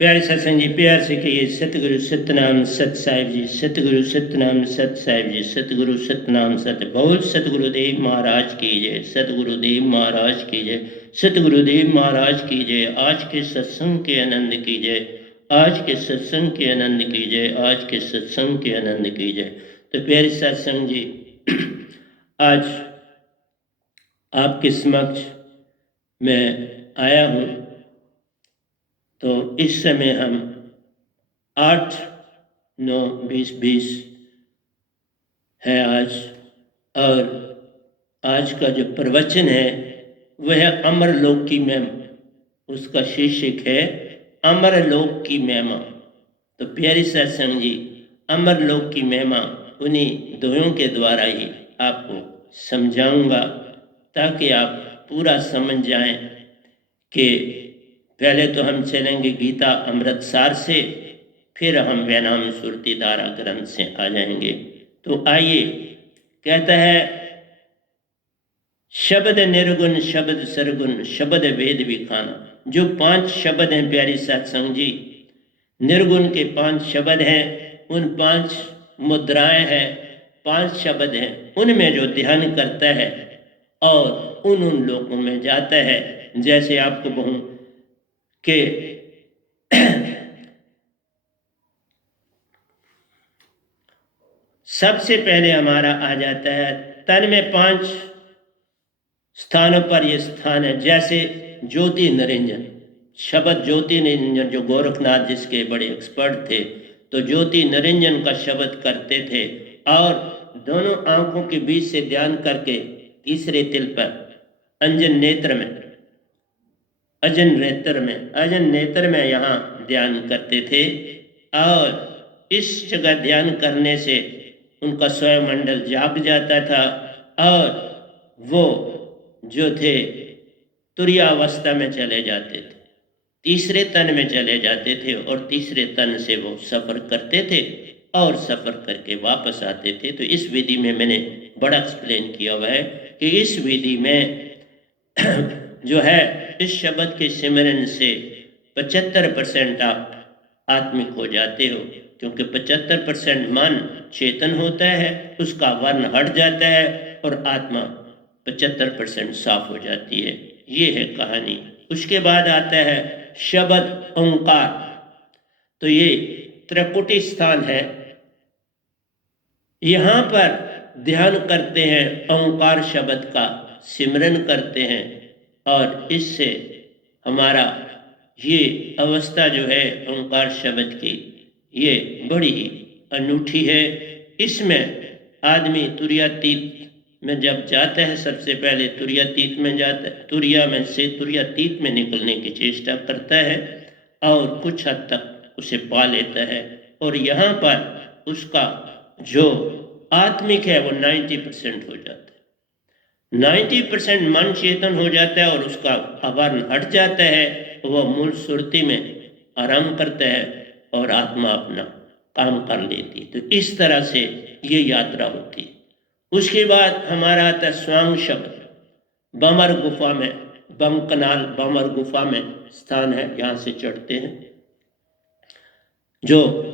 प्यारे सत्संग जी, प्यार से कहिए सतगुरु सतनाम सत साहिब जी, सतगुरु सतनाम सत साहिब जी, सतगुरु सतनाम सत। बोल सतगुरुदेव महाराज की जय, सतगुरुदेव महाराज की जय, सतगुरुदेव महाराज की जय। आज के सत्संग के आनंद की जय, आज के सत्संग के आनंद की जय, आज के सत्संग के आनंद की जय। तो प्यारे सत्संग जी, आज आपके समक्ष मैं आया हूँ। तो इस समय हम 8-9-20-20 है आज, और आज का जो प्रवचन है वह अमरलोक की महिमा, उसका शीर्षक है अमरलोक की महिमा। तो प्यारी सत्संग जी, अमरलोक की महिमा उन्हीं दोहों के द्वारा ही आपको समझाऊंगा, ताकि आप पूरा समझ जाएं कि पहले तो हम चलेंगे गीता अमृतसार से, फिर हम वैनाम सुरती धारा ग्रंथ से आ जाएंगे। तो आइए, कहता है शब्द निर्गुण शब्द सरगुण शब्द वेद विखाना। जो 5 शब्द हैं प्यारी सत्संग जी, निर्गुण के 5 शब्द हैं, उन 5 मुद्राएं हैं, 5 शब्द हैं, उनमें जो ध्यान करता है और उन लोकों में जाता है। जैसे आपको कहूं कि सबसे पहले हमारा आ जाता है तन में 5 स्थानों पर ये स्थान है। जैसे ज्योति निरंजन शब्द, ज्योति निरंजन जो गोरखनाथ जिसके बड़े एक्सपर्ट थे, तो ज्योति निरंजन का शब्द करते थे, और दोनों आंखों के बीच से ध्यान करके तीसरे तिल पर अंजन नेत्र में, अजन नेत्र में यहाँ ध्यान करते थे। और इस जगह ध्यान करने से उनका स्वयं मंडल जाग जाता था, और वो जो थे तुरीयावस्था में चले जाते थे, तीसरे तन में चले जाते थे, और तीसरे तन से वो सफ़र करते थे और सफ़र करके वापस आते थे। तो इस विधि में मैंने बड़ा एक्सप्लेन किया हुआ है कि इस विधि में जो है, इस शब्द के सिमरन से 75% आप आत्मिक हो जाते हो, क्योंकि 75% मन चेतन होता है, उसका वर्ण हट जाता है, और आत्मा 75% साफ हो जाती है। ये है कहानी। उसके बाद आता है शब्द ओंकार। तो ये त्रिकुटी स्थान है, यहाँ पर ध्यान करते हैं, ओंकार शब्द का सिमरन करते हैं, और इससे हमारा ये अवस्था जो है ओंकार शब्द की, ये बड़ी ही अनूठी है। इसमें आदमी तुरीयातीत में जब जाता है, सबसे पहले तुरीयातीत में जाता है, तुरिया में से तुरीयातीत में निकलने की चेष्टा करता है, और कुछ हद तक उसे पा लेता है, और यहाँ पर उसका जो आत्मिक है वो 90% हो जाता है। 90% मन चेतन हो जाता है, और उसका आवरण हट जाता है, वह मूल सुरति में आराम करता है, और आत्मा अपना काम कर लेती है। तो इस तरह से ये यात्रा होती है। उसके बाद हमारा आता है स्वांग शब्द। बमर गुफा में, बमकनाल बमर गुफा में स्थान है, यहाँ से चढ़ते हैं। जो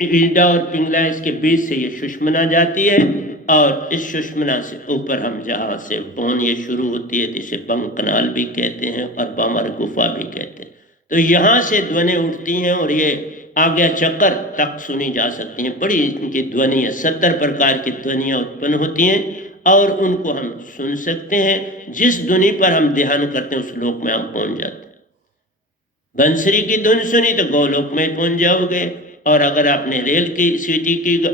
ईडा और पिंगला, इसके बीच से ये सुषमना जाती है, और इस सुषमना से ऊपर हम जहाँ से पौन ये शुरू होती है, जिसे बमकनाल भी कहते हैं और बमर गुफा भी कहते हैं। तो यहाँ से ध्वनि उठती हैं, और ये आज्ञा चक्र तक सुनी जा सकती हैं। बड़ी इनकी ध्वनि है, 70 प्रकार की ध्वनियाँ उत्पन्न होती हैं, और उनको हम सुन सकते हैं। जिस ध्वनि पर हम ध्यान करते हैं उस लोक में हम पहुँच जाते हैं। बंसरी की धुन सुनी तो गोलोक में पहुँच जाओगे, और अगर आपने रेल की सीटी की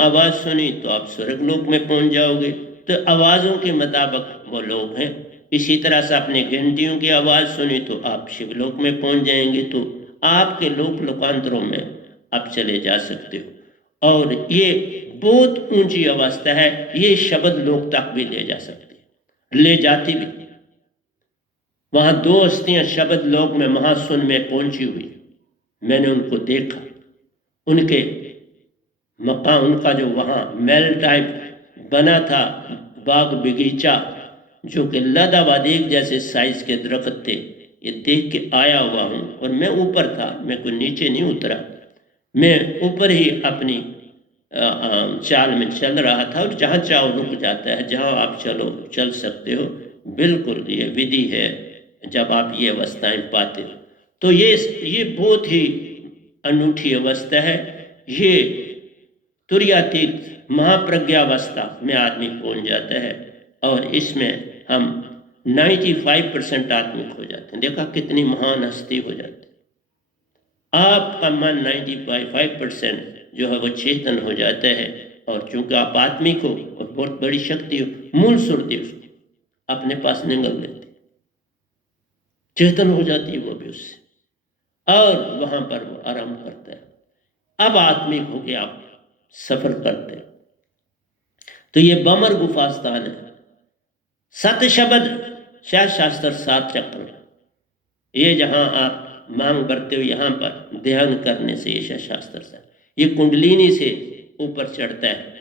आवाज़ सुनी तो आप स्वर्गलोक में पहुँच जाओगे। तो आवाज़ों के मुताबिक वो लोग हैं। इसी तरह से आपने घंटियों की आवाज़ सुनी तो आप शिवलोक में पहुँच जाएंगे। तो आपके लोक लोकांतरों में आप चले जा सकते हो, और ये बहुत ऊंची अवस्था है। ये शब्द लोक तक भी ले जा सकती है, ले जाती भी। वहाँ 2 हस्तियाँ शब्द लोक में महासुन में पहुँची हुई, मैंने उनको देखा। उनके मकान, उनका जो वहाँ महल टाइप बना था, बाग बगीचा, जो कि लदावादीक जैसे साइज के दरख्त थे, ये देख के आया हुआ हूँ। और मैं ऊपर था, मैं कोई नीचे नहीं उतरा, मैं ऊपर ही अपनी चाल में चल रहा था। और जहाँ चाहो रुक जाता है, जहाँ आप चलो चल सकते हो। बिल्कुल ये विधि है जब आप ये अवस्थाएं पाते हो। तो ये बहुत ही अनूठी अवस्था है। ये तुर्यातीत महाप्रज्ञावस्था में आदमी पहुंच जाता है और इसमें हम 95% आत्मिक हो जाते हैं। देखा कितनी महान हस्ती हो जाती है। आपका मन 95% जो है वो चेतन हो जाता है। और चूंकि आप आत्मिक हो और बहुत बड़ी शक्ति हो, मूल सुरती उसको अपने पास निगल लेती, चेतन हो जाती है वो भी उससे, और वहां पर वो आराम करता है। अब आत्मिक होके आप सफर करते हैं। तो ये बमर गुफा स्थान है। 7 शब्द शास्त्र 7 चक्र, ये जहां आप मांग करते हो, यहाँ पर ध्यान करने से ये शास्त्र से ये कुंडलिनी से ऊपर चढ़ता है।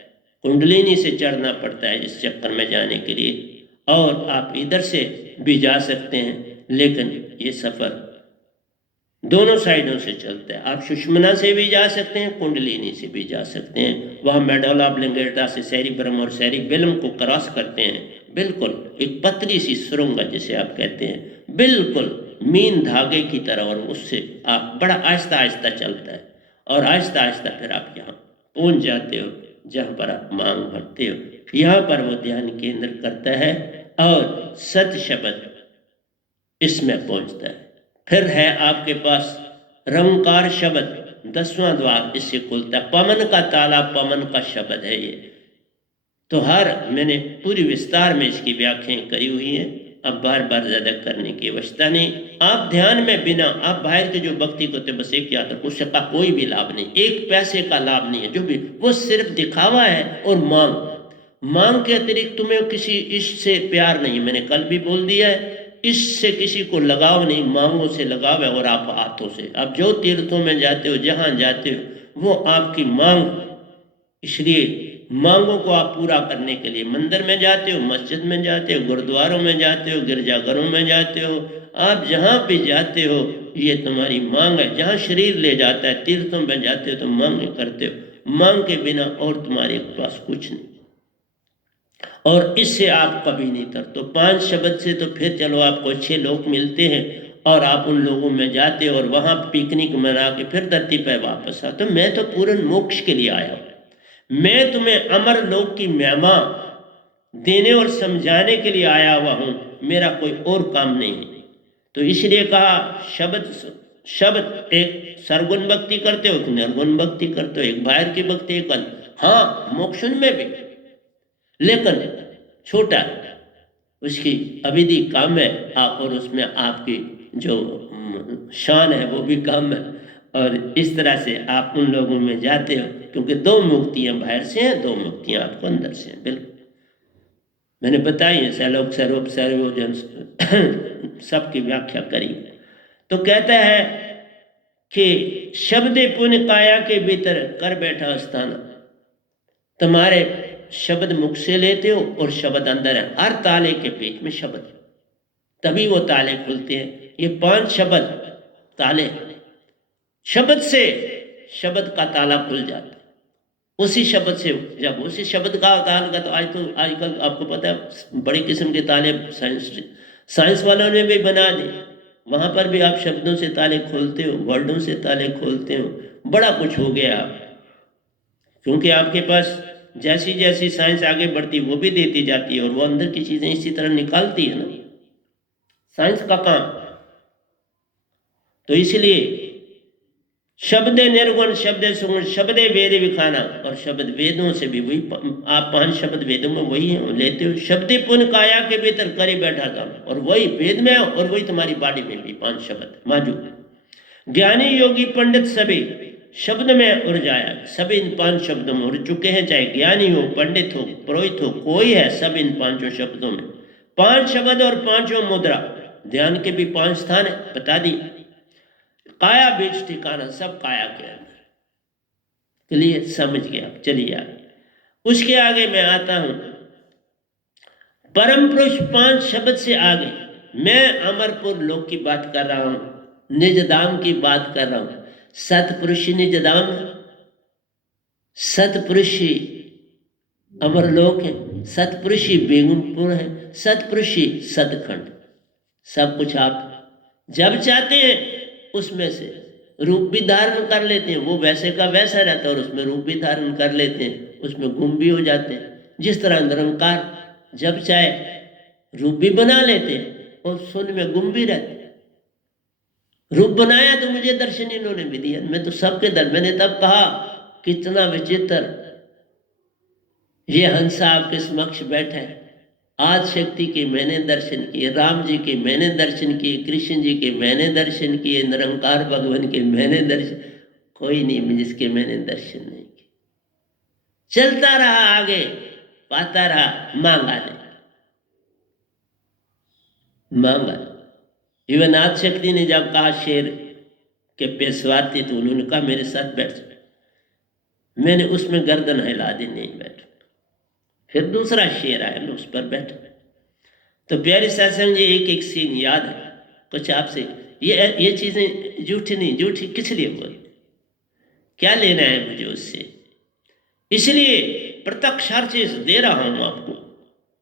कुंडलिनी से चढ़ना पड़ता है इस चक्कर में जाने के लिए। और आप इधर से भी जा सकते हैं, लेकिन ये सफर दोनों साइडों से चलता है। आप सुषुम्ना से भी जा सकते हैं, कुंडलिनी से भी जा सकते हैं। वहाँ मेडुला ऑब्लिंगेटा से सेरिब्रम और सेरिबेलम को क्रॉस करते हैं। बिल्कुल एक पतली सी सुरंग जिसे आप कहते हैं, बिल्कुल मीन धागे की तरह। और उससे आप बड़ा आहिस्ता आहिस्ता चलता है और आहिस्ता आहिस्ता फिर आप यहाँ पहुँच जाते हो जहाँ पर आप मांग भरते हो। यहाँ पर वो ध्यान केंद्र करता है और सत शब्द इसमें पहुँचता है। फिर है आपके पास रंकार शब्द, 10वां द्वार इससे खुलता है। पमन का ताला, पमन का शब्द है ये। तो मैंने पूरी विस्तार में इसकी व्याख्याएं करी हुई हैं, अब बार बार ज्यादा करने की आवश्यकता नहीं। आप ध्यान में बिना, आप बाहर के जो भक्ति करते बस एक याद रखो, उसका कोई भी लाभ नहीं, एक पैसे का लाभ नहीं है। जो भी वो सिर्फ दिखावा है और मांग के अतिरिक्त तुम्हें किसी इश्क से प्यार नहीं। मैंने कल भी बोल दिया है, इससे किसी को लगाव नहीं, मांगों से लगाव है और आप हाथों से। आप जो तीर्थों में जाते हो, जहां जाते हो, वो आपकी मांग। इसलिए मांगों को आप पूरा करने के लिए मंदिर में जाते हो, मस्जिद में जाते हो, गुरुद्वारों में जाते हो, गिरजाघरों में जाते हो, आप जहाँ भी जाते हो ये तुम्हारी मांग है। जहाँ शरीर ले जाता है, तीर्थों में जाते हो तो मांग करते हो। मांग के बिना और तुम्हारे पास कुछ नहीं, और इससे आप कभी नहीं तर। तो 5 शब्द से तो फिर चलो आपको अच्छे लोग मिलते हैं और आप उन लोगों में जाते हो और वहाँ पिकनिक मना के फिर धरती पर वापस आते हो। मैं तो पूर्ण मोक्ष के लिए आया हूँ, मैं तुम्हें अमर लोक की महिमा देने और समझाने के लिए आया हुआ हूँ, मेरा कोई और काम नहीं है। तो इसलिए कहा शब्द एक सरगुण भक्ति करते हो, एक निर्गुण भक्ति करते हो, एक बाहर की भक्ति, एक हाँ मोक्ष में भी, लेकिन छोटा उसकी अविधि काम है। आप और उसमें आपकी जो शान है वो भी कम है। और इस तरह से आप उन लोगों में जाते हो, क्योंकि 2 मुक्तियां बाहर से हैं, 2 मुक्तियां आपको अंदर से हैं। बिल्कुल मैंने बताई है, सैलोक सरोप सर्वोजन सबकी व्याख्या करी। तो कहता है कि शब्द पुण्य काया के भीतर कर बैठा स्थान। तुम्हारे शब्द मुख से लेते हो और शब्द अंदर है, हर ताले के बीच में शब्द, तभी वो ताले खुलते हैं। ये 5 शब्द ताले, शब्द से शब्द का ताला खुल जाता है। उसी शब्द से, जब उसी शब्द का ताला का, तो आजकल आपको पता है बड़ी किस्म के ताले साइंस वालों ने भी बना दिए। वहां पर भी आप शब्दों से ताले खोलते हो, वर्डों से ताले खोलते हो, बड़ा कुछ हो गया आप। क्योंकि आपके पास जैसी जैसी साइंस आगे बढ़ती वो भी देती जाती है और वो अंदर की चीजें इसी तरह निकालती है ना, साइंस का काम। तो इसलिए शब्द निर्गुण, शब्द सुगुण, शब्द वेद विखाना, और शब्द वेदों से भी वही, आप 5 शब्द वेदों में वही लेते हो। शब्द पुण्य काया के भीतर करे बैठा था, और वही वेद में और वही तुम्हारी बाड़ी में भी 5 शब्द मौजूद। ज्ञानी योगी पंडित सभी शब्द में उड़ जाया, सभी इन 5 शब्दों में उड़ चुके हैं। चाहे ज्ञानी हो, पंडित हो, पुरोहित हो, कोई है, सब इन 5 शब्दों में। 5 शब्द और 5 मुद्रा। ध्यान के भी 5 स्थान है, बता दी। काया बीच ठिकाना, सब काया के अंदर। चलिए समझ गया, चलिए आगे। उसके आगे मैं आता हूं, परम पुरुष 5 शब्द से आगे मैं अमरपुर लोक की बात कर रहा हूं, निजधाम की बात कर रहा हूं। सतपुरुषी निजधाम, सतपुरुषी अमरलोक है, सतपुरुषी बेगमपुर है, सतपुरुषी सतखंड। सब कुछ आप जब चाहते हैं उसमें से रूप भी धारण कर लेते हैं। वो वैसे का वैसा रहता है और उसमें रूप भी धारण कर लेते हैं, उसमें गुम भी हो जाते हैं। जिस तरह निरंकार जब चाहे रूप भी बना लेते हैं और शून्य में गुम भी रहते हैं। रूप बनाया तो मुझे दर्शन इन्होंने भी दिया, मैं तो सबके मैंने तब कहा कितना विचित्र ये हंसा आपके समक्ष बैठा है। आज शक्ति के मैंने दर्शन किए, राम जी के मैंने दर्शन किए, कृष्ण जी के मैंने दर्शन किए, निरंकार भगवान के मैंने दर्शन, कोई नहीं जिसके मैंने दर्शन नहीं किए। चलता रहा आगे, पाता रहा, मांगा नहीं, मांगा। इवन आज शक्ति ने जब कहा शेर के पेशवाती तो उन्होंने कहा मेरे साथ बैठ जाए, मैंने उसमें गर्दन हिला दी, नहीं बैठ। फिर दूसरा शेर आया, मैं उस पर बैठा। तो प्यारे सत्संग जी एक एक सीन याद है कुछ आपसे। ये चीजें झूठी नहीं, झूठी किस लिए बोल, क्या लेना है मुझे उससे, इसलिए प्रत्यक्ष हर चीज दे रहा हूं आपको,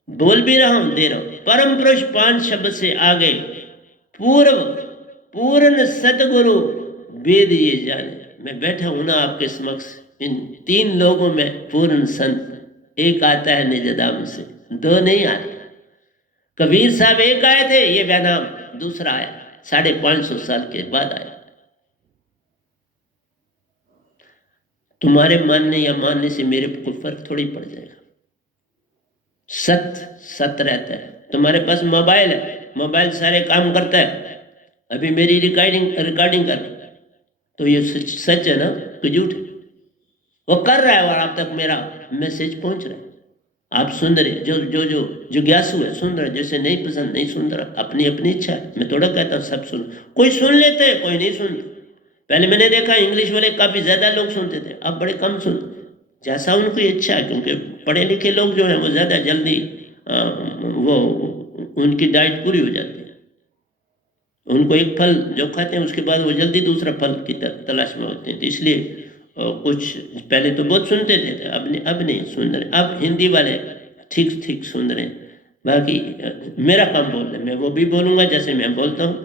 बोल भी रहा हूं, दे रहा हूं। परम पुरुष 5 शब्द से आगे, पूर्व पूर्ण सतगुरु वेद ये जाने। मैं बैठा हूं ना आपके समक्ष, इन 3 लोगों में पूर्ण संत। एक आता है निजधाम से, 2 नहीं आते। कबीर साहब एक आए थे, ये वैनाम दूसरा आया, 550 साल के बाद आया। तुम्हारे मानने या मानने से मेरे को फर्क थोड़ी पड़ जाएगा। सत रहता है। तुम्हारे पास मोबाइल है, मोबाइल सारे काम करता है। अभी मेरी रिकॉर्डिंग कर, तो ये सच है ना कि झूठ? वो कर रहा है और आप तक मेरा मैसेज पहुंच रहा है, आप सुन रहे। जो जिज्ञासु है सुन रहे, जैसे नहीं पसंद नहीं सुन रहा, अपनी अपनी इच्छा है। मैं थोड़ा कहता हूँ सब सुन, कोई सुन लेते हैं कोई नहीं सुनते। पहले मैंने देखा इंग्लिश वाले काफ़ी ज़्यादा लोग सुनते थे, अब बड़े कम सुन, जैसा उनकी इच्छा है। क्योंकि पढ़े लिखे लोग जो हैं वो ज़्यादा जल्दी वो उनकी डाइट पूरी हो जाती है। उनको एक फल जो खाते हैं उसके बाद वो जल्दी दूसरा फल की तलाश में होते हैं। तो इसलिए कुछ पहले तो बहुत सुनते थे, अब नहीं सुन रहे। अब हिंदी वाले ठीक सुन रहे हैं। बाकी मेरा काम बोलना, मैं वो भी बोलूँगा जैसे मैं बोलता हूँ।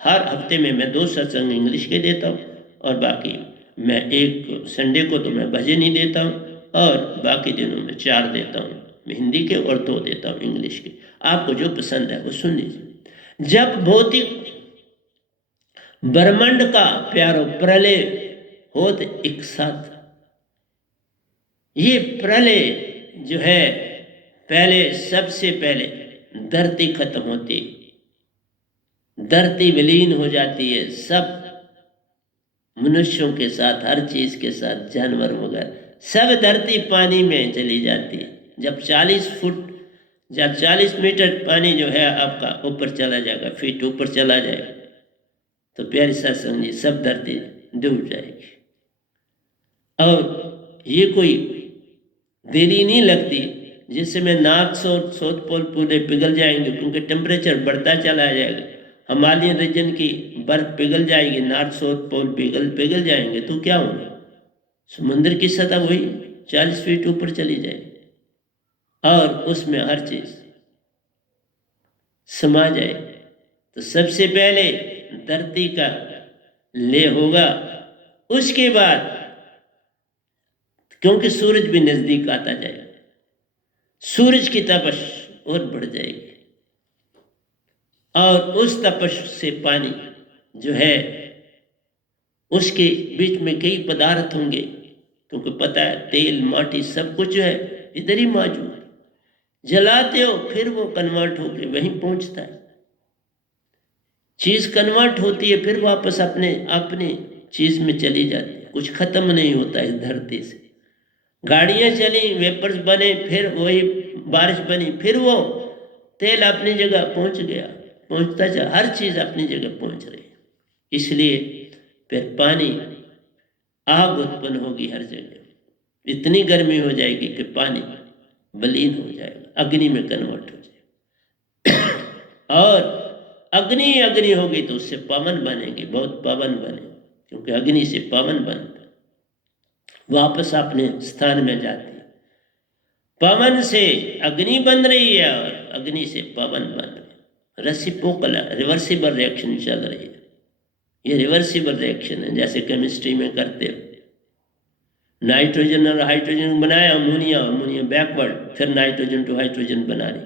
हर हफ्ते में मैं 2 सत्संग इंग्लिश के देता हूँ और बाकी मैं एक संडे को तो मैं भजन ही देता हूँ और बाकी दिनों में 4 देता हूँ हिंदी के और 2 देता हूँ इंग्लिश के। आपको जो पसंद है वो सुन लीजिए। जब भौतिक ब्रह्मांड का प्यारो प्रलय होत एक साथ, ये प्रलय जो है पहले सबसे पहले धरती खत्म होती, धरती विलीन हो जाती है, सब मनुष्यों के साथ, हर चीज के साथ, जानवर वगैरह सब धरती पानी में चली जाती है। जब 40 मीटर पानी जो है आपका ऊपर चला जाएगा, फीट ऊपर चला जाएगा, तो प्यारी सत्संग जी सब धरती डूब जाएगी। और ये कोई देरी नहीं लगती, जिस समय नॉर्थ साउथ पोल पूरे पिघल जाएंगे क्योंकि टेम्परेचर बढ़ता चला जाएगा। हिमालयन रीजन की बर्फ पिघल जाएगी, नॉर्थ साउथ पोल पिघल जाएंगे, तो क्या होगा? समुद्र की सतह वही 40 फीट ऊपर चली जाएगी और उसमें हर चीज समा जाए। तो सबसे पहले धरती का ले होगा, उसके बाद क्योंकि सूरज भी नजदीक आता जाएगा, सूरज की तपश और बढ़ जाएगी और उस तपश से पानी जो है उसके बीच में कई पदार्थ होंगे, क्योंकि पता है तेल माटी सब कुछ जो है इधर ही मौजूद है। जलाते हो फिर वो कन्वर्ट होके वहीं पहुंचता है, चीज कन्वर्ट होती है फिर वापस अपने चीज में चली जाती है। कुछ खत्म नहीं होता इस धरती से। गाड़ियां चली, वेपर्स बने, फिर वही बारिश बनी, फिर वो तेल अपनी जगह पहुंच गया, पहुंचता चला, हर चीज अपनी जगह पहुंच रही। इसलिए फिर पानी आग उत्पन्न होगी हर जगह, इतनी गर्मी हो जाएगी कि पानी विलीन हो जाएगा, अग्नि में कन्वर्ट हो जाएगा। और अग्नि अग्नि होगी तो उससे पवन बनेगी, बहुत पवन बने, क्योंकि अग्नि से पवन बनता, वापस अपने स्थान में जाती है। पवन से अग्नि बन रही है और अग्नि से पवन बन रही है। रेसिप्रोकल रिवर्सिबल रिएक्शन चल रही है। ये रिवर्सिबल रिएक्शन है, जैसे केमिस्ट्री में करते हो, नाइट्रोजन और हाइड्रोजन बनाया, अमोनिया अमोनिया बैकवर्ड, फिर नाइट्रोजन टू हाइड्रोजन बना रही,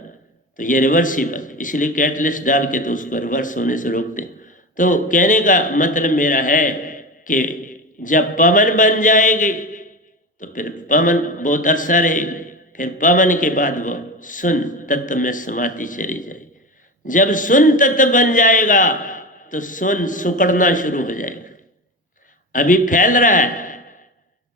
तो ये रिवर्सिबल, इसलिए कैटलिस्ट डाल के तो उसको रिवर्स होने से रोकते हैं। तो कहने का मतलब मेरा है कि जब पवन बन जाएगी तो फिर पवन बहुत अरसा रहेगी, फिर पवन के बाद वो सुन तत्व में समाधि चली जाएगी। जब सुन तत्व बन जाएगा तो सुन सुकड़ना शुरू हो जाएगा। अभी फैल रहा है,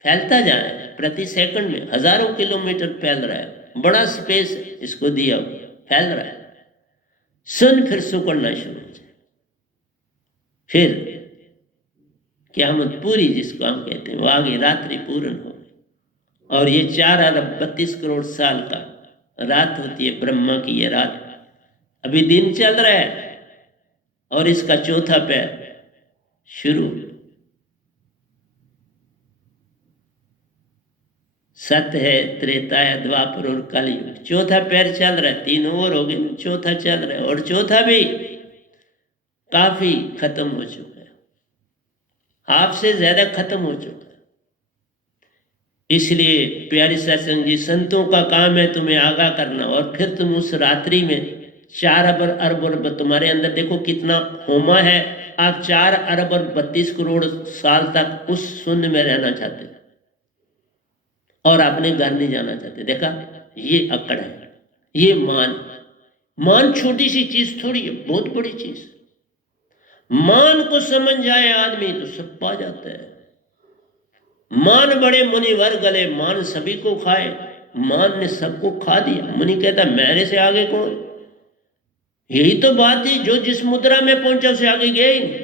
फैलता जा रहा है, प्रति सेकंड में हजारों किलोमीटर फैल रहा है, बड़ा स्पेस इसको दिया हुआ, फैल रहा है। सुन फिर सुकड़ना शुरू हो जाए, फिर क़यामत पूरी जिसको हम कहते हैं वो आगे रात्रि पूर्ण हो। और ये 4 अरब 32 करोड़ साल का रात होती है ब्रह्मा की, ये रात। अभी दिन चल रहा है और इसका चौथा पैर शुरू। सत्य है, त्रेता है, द्वापर और कलयुग, चौथा पैर चल रहा है। 3 और हो गए, चौथा चल रहा है, और चौथा भी काफी खत्म हो चुका है, हाफ से ज्यादा खत्म हो चुका है। इसलिए प्यारे सत्संग जी, संतों का काम है तुम्हें आगाह करना, और फिर तुम उस रात्रि में 4 अरब तुम्हारे अंदर देखो कितना होमा है। आप 4 अरब और 32 करोड़ साल तक उस शून्य में रहना चाहते हैं और अपने घर नहीं जाना चाहते। देखा, ये अकड़ है, ये मान छोटी सी चीज थोड़ी है, बहुत बड़ी चीज। मान को समझ जाए आदमी तो सब पा जाता है। मान बड़े मुनिवर गले, मान सभी को खाए, मान ने सबको खा दिया। मुनि कहता मेरे से आगे कौन? यही तो बात थी, जो जिस मुद्रा में पहुंचा उसे आगे गया ही नहीं।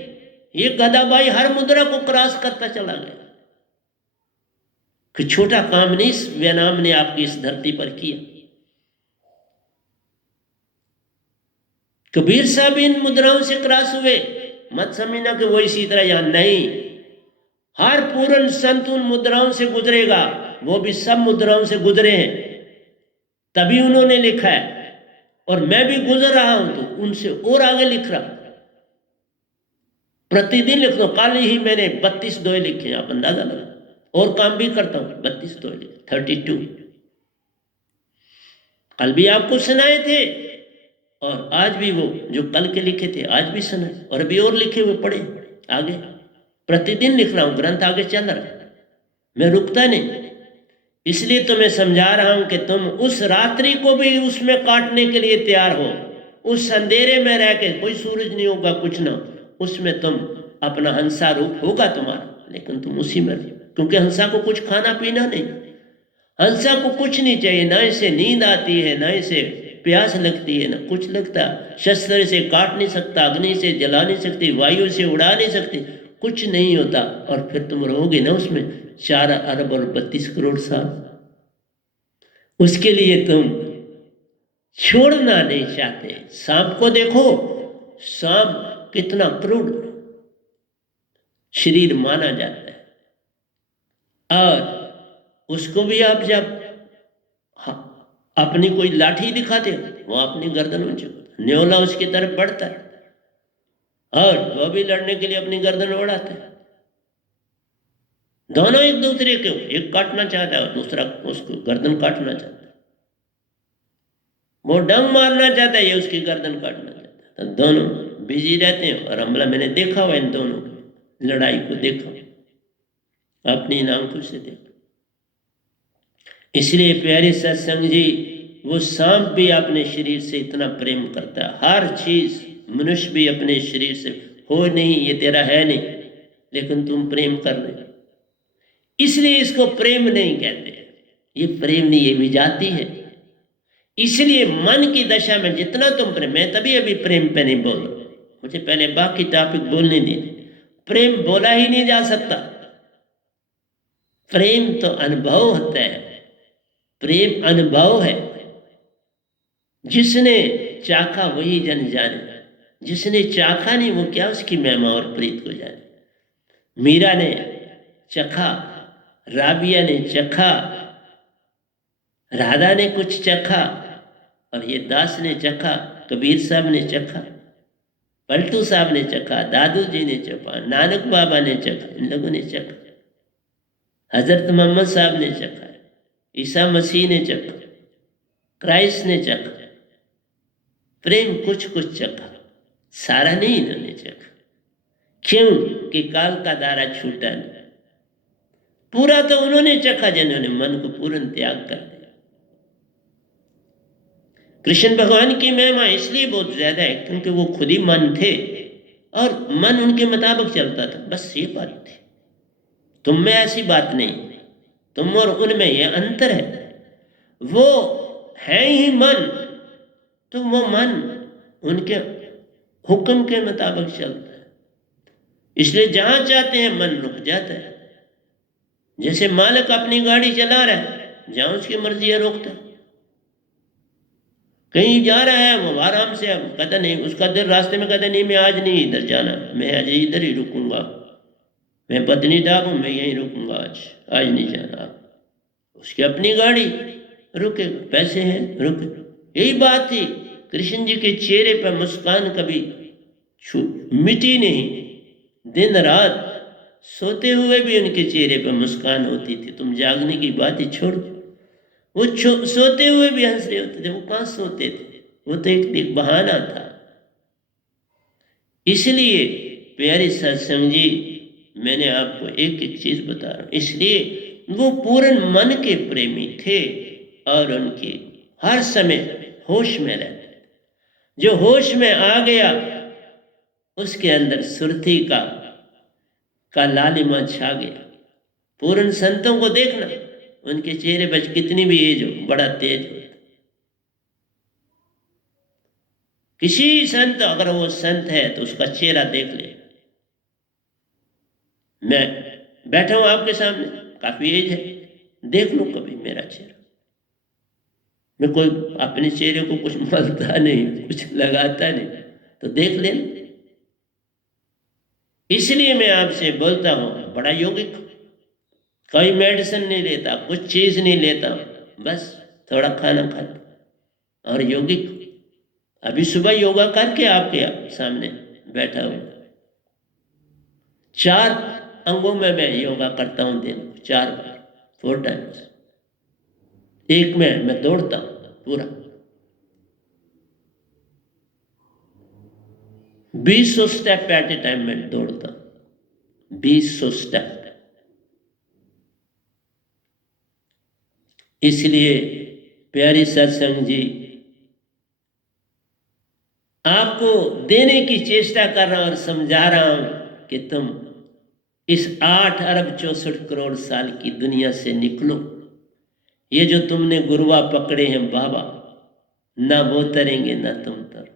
ये गदाबाई हर मुद्रा को क्रॉस करता चला गया। कि छोटा काम नहीं इस व्यनाम ने आपकी इस धरती पर किया। कबीर साहब इन मुद्राओं से क्रॉस हुए, मत समझना कि वो इसी तरह यहां नहीं। हर पूर्ण संत उन मुद्राओं से गुजरेगा, वो भी सब मुद्राओं से गुजरे हैं, तभी उन्होंने लिखा है। और मैं भी गुजर रहा हूं तो उनसे और आगे लिख रहा हूं, प्रतिदिन लिख रहा हूं। कल ही मैंने 32 दोहे लिखे, आप अंदाजा लगा, और काम भी करता हूं, 32 दोहे लिखे, 32 कल भी आपको सुनाए थे, और आज भी वो जो कल के लिखे थे आज भी सुनाए, और अभी और लिखे हुए पड़े आगे। प्रतिदिन लिख रहा हूं, ग्रंथ आगे चल रहा है, मैं रुकता नहीं। इसलिए तो मैं समझा रहा हूं कि तुम उस रात्रि को भी उसमें काटने के लिए तैयार हो। उस अंधेरे में रह के, कोई सूरज नहीं होगा, कुछ ना, उसमें तुम अपना हंसा रूप होगा तुम्हारा, लेकिन तुम उसी में, क्योंकि हंसा को कुछ खाना पीना नहीं, हंसा को कुछ नहीं चाहिए, ना इसे नींद आती है, ना इसे प्यास लगती है, ना कुछ लगता। शस्त्र से काट नहीं सकता, अग्नि से जला नहीं सकती, वायु से उड़ा नहीं सकती, कुछ नहीं होता। और फिर तुम रहोगे ना उसमें 4 अरब और 32 करोड़ साल। उसके लिए तुम छोड़ना नहीं चाहते। सांप को देखो, सांप कितना क्रूर शरीर माना जाता है, और उसको भी आप जब अपनी कोई लाठी दिखाते हो, वो अपनी गर्दन में न्योला उसकी तरफ बढ़ता है, और वो भी लड़ने के लिए अपनी गर्दन उड़ाता है। दोनों एक दूसरे को, एक काटना चाहता है और दूसरा उसको गर्दन काटना चाहता है। वो डंग मारना चाहता है, ये उसकी गर्दन काटना चाहता है। तो दोनों बिजी रहते हैं। और हमला मैंने देखा हुआ इन दोनों की लड़ाई को, देखा अपनी आंखों से देखा। इसलिए प्यारे सत्संग जी, वो सांप भी अपने शरीर से इतना प्रेम करता है, हर चीज। मनुष्य भी अपने शरीर से, हो नहीं ये तेरा है नहीं, लेकिन तुम प्रेम कर रहे, इसलिए इसको प्रेम नहीं कहते। ये प्रेम नहीं, ये विजाती है। इसलिए मन की दशा में जितना तुम प्रेम, मैं तभी अभी प्रेम पे नहीं बोल रहा, मुझे पहले बाकी टॉपिक बोलने दीजिए। प्रेम बोला ही नहीं जा सकता। प्रेम तो अनुभव होता है, प्रेम अनुभव है। जिसने चाखा वही जन जाने, जिसने चाखा नहीं वो क्या उसकी महिमा और प्रीत को जाने। मीरा ने चखा, राबिया ने चखा, राधा ने कुछ चखा, और ये दास ने चखा, कबीर साहब ने चखा, पलटू साहब ने चखा, दादू जी ने चखा, नानक बाबा ने चखा, इन लोगों ने चखा, हजरत मोहम्मद साहब ने चखा, ईसा मसीह ने चखा, क्राइस्ट ने चखा। प्रेम कुछ कुछ चखा, सारा नहीं इन्होंने चखा। क्यों कि काल का दायरा छूटा नहीं। पूरा तो उन्होंने चखा जिन्होंने मन को पूर्ण त्याग कर दिया। कृष्ण भगवान की महिमा इसलिए बहुत ज्यादा है क्योंकि वो खुद ही मन थे और मन उनके मुताबिक चलता था, बस ये बात थी। तुम में ऐसी बात नहीं, तुम और उनमें ये अंतर है। वो है ही मन, तो वो मन उनके हुक्म के मुताबिक चलता है, इसलिए जहां चाहते हैं मन रुक जाता है। जैसे मालिक अपनी गाड़ी चला रहा है, जहां उसकी मर्जी है रोकता है। कहीं जा रहा है वो आराम से, कहता नहीं, उसका दिल रास्ते में कहता नहीं मैं आज नहीं इधर जाना, मैं आज इधर ही रुकूंगा, मैं पत्नीटॉप हूं, मैं यहीं रुकूंगा, आज नहीं जाना। उसकी अपनी गाड़ी, रुकेगा, पैसे हैं, रुके। यही बात थी, कृष्ण जी के चेहरे पर मुस्कान कभी मिटी नहीं। दिन रात सोते हुए भी उनके चेहरे पर मुस्कान होती थी। तुम जागने की बात ही छोड़, वो सोते हुए भी हंस रहे होते थे। वो कहाँ सोते थे, वो तो एक बहाना था। इसलिए प्यारे सत्संग जी, मैंने आपको एक एक चीज बता रहा हूं। इसलिए वो पूर्ण मन के प्रेमी थे और उनकी हर समय होश में रहते। जो होश में आ गया उसके अंदर सुरती का लालिमा छा गया। पूर्ण संतों को देखना, उनके चेहरे पर कितनी भी एज हो, बड़ा तेज होता। किसी संत, अगर वो संत है तो उसका चेहरा देख ले। मैं बैठा हूं आपके सामने, काफी एज है, देख लो कभी मेरा चेहरा। मैं कोई अपने चेहरे को कुछ मलता नहीं, कुछ लगाता नहीं, तो देख लेना। इसलिए मैं आपसे बोलता हूं, बड़ा यौगिक, कोई मेडिसिन नहीं लेता, कुछ चीज नहीं लेता, बस थोड़ा खाना खाता और यौगिक। अभी सुबह योगा करके आपके सामने बैठा हूं। 4 अंगों में मैं योगा करता हूं दिन को 4 बार, 4 टाइम्स। एक में मैं दौड़ता हूं पूरा 200 स्टेप एट ए टाइम में दौड़ता हूं, 200 स्टेप। इसलिए प्यारी सत्संग जी, आपको देने की चेष्टा कर रहा हूं और समझा रहा हूं कि तुम इस 8 अरब 64 करोड़ साल की दुनिया से निकलो। ये जो तुमने गुरुआ पकड़े हैं बाबा, ना वो तरेंगे ना तुम तर।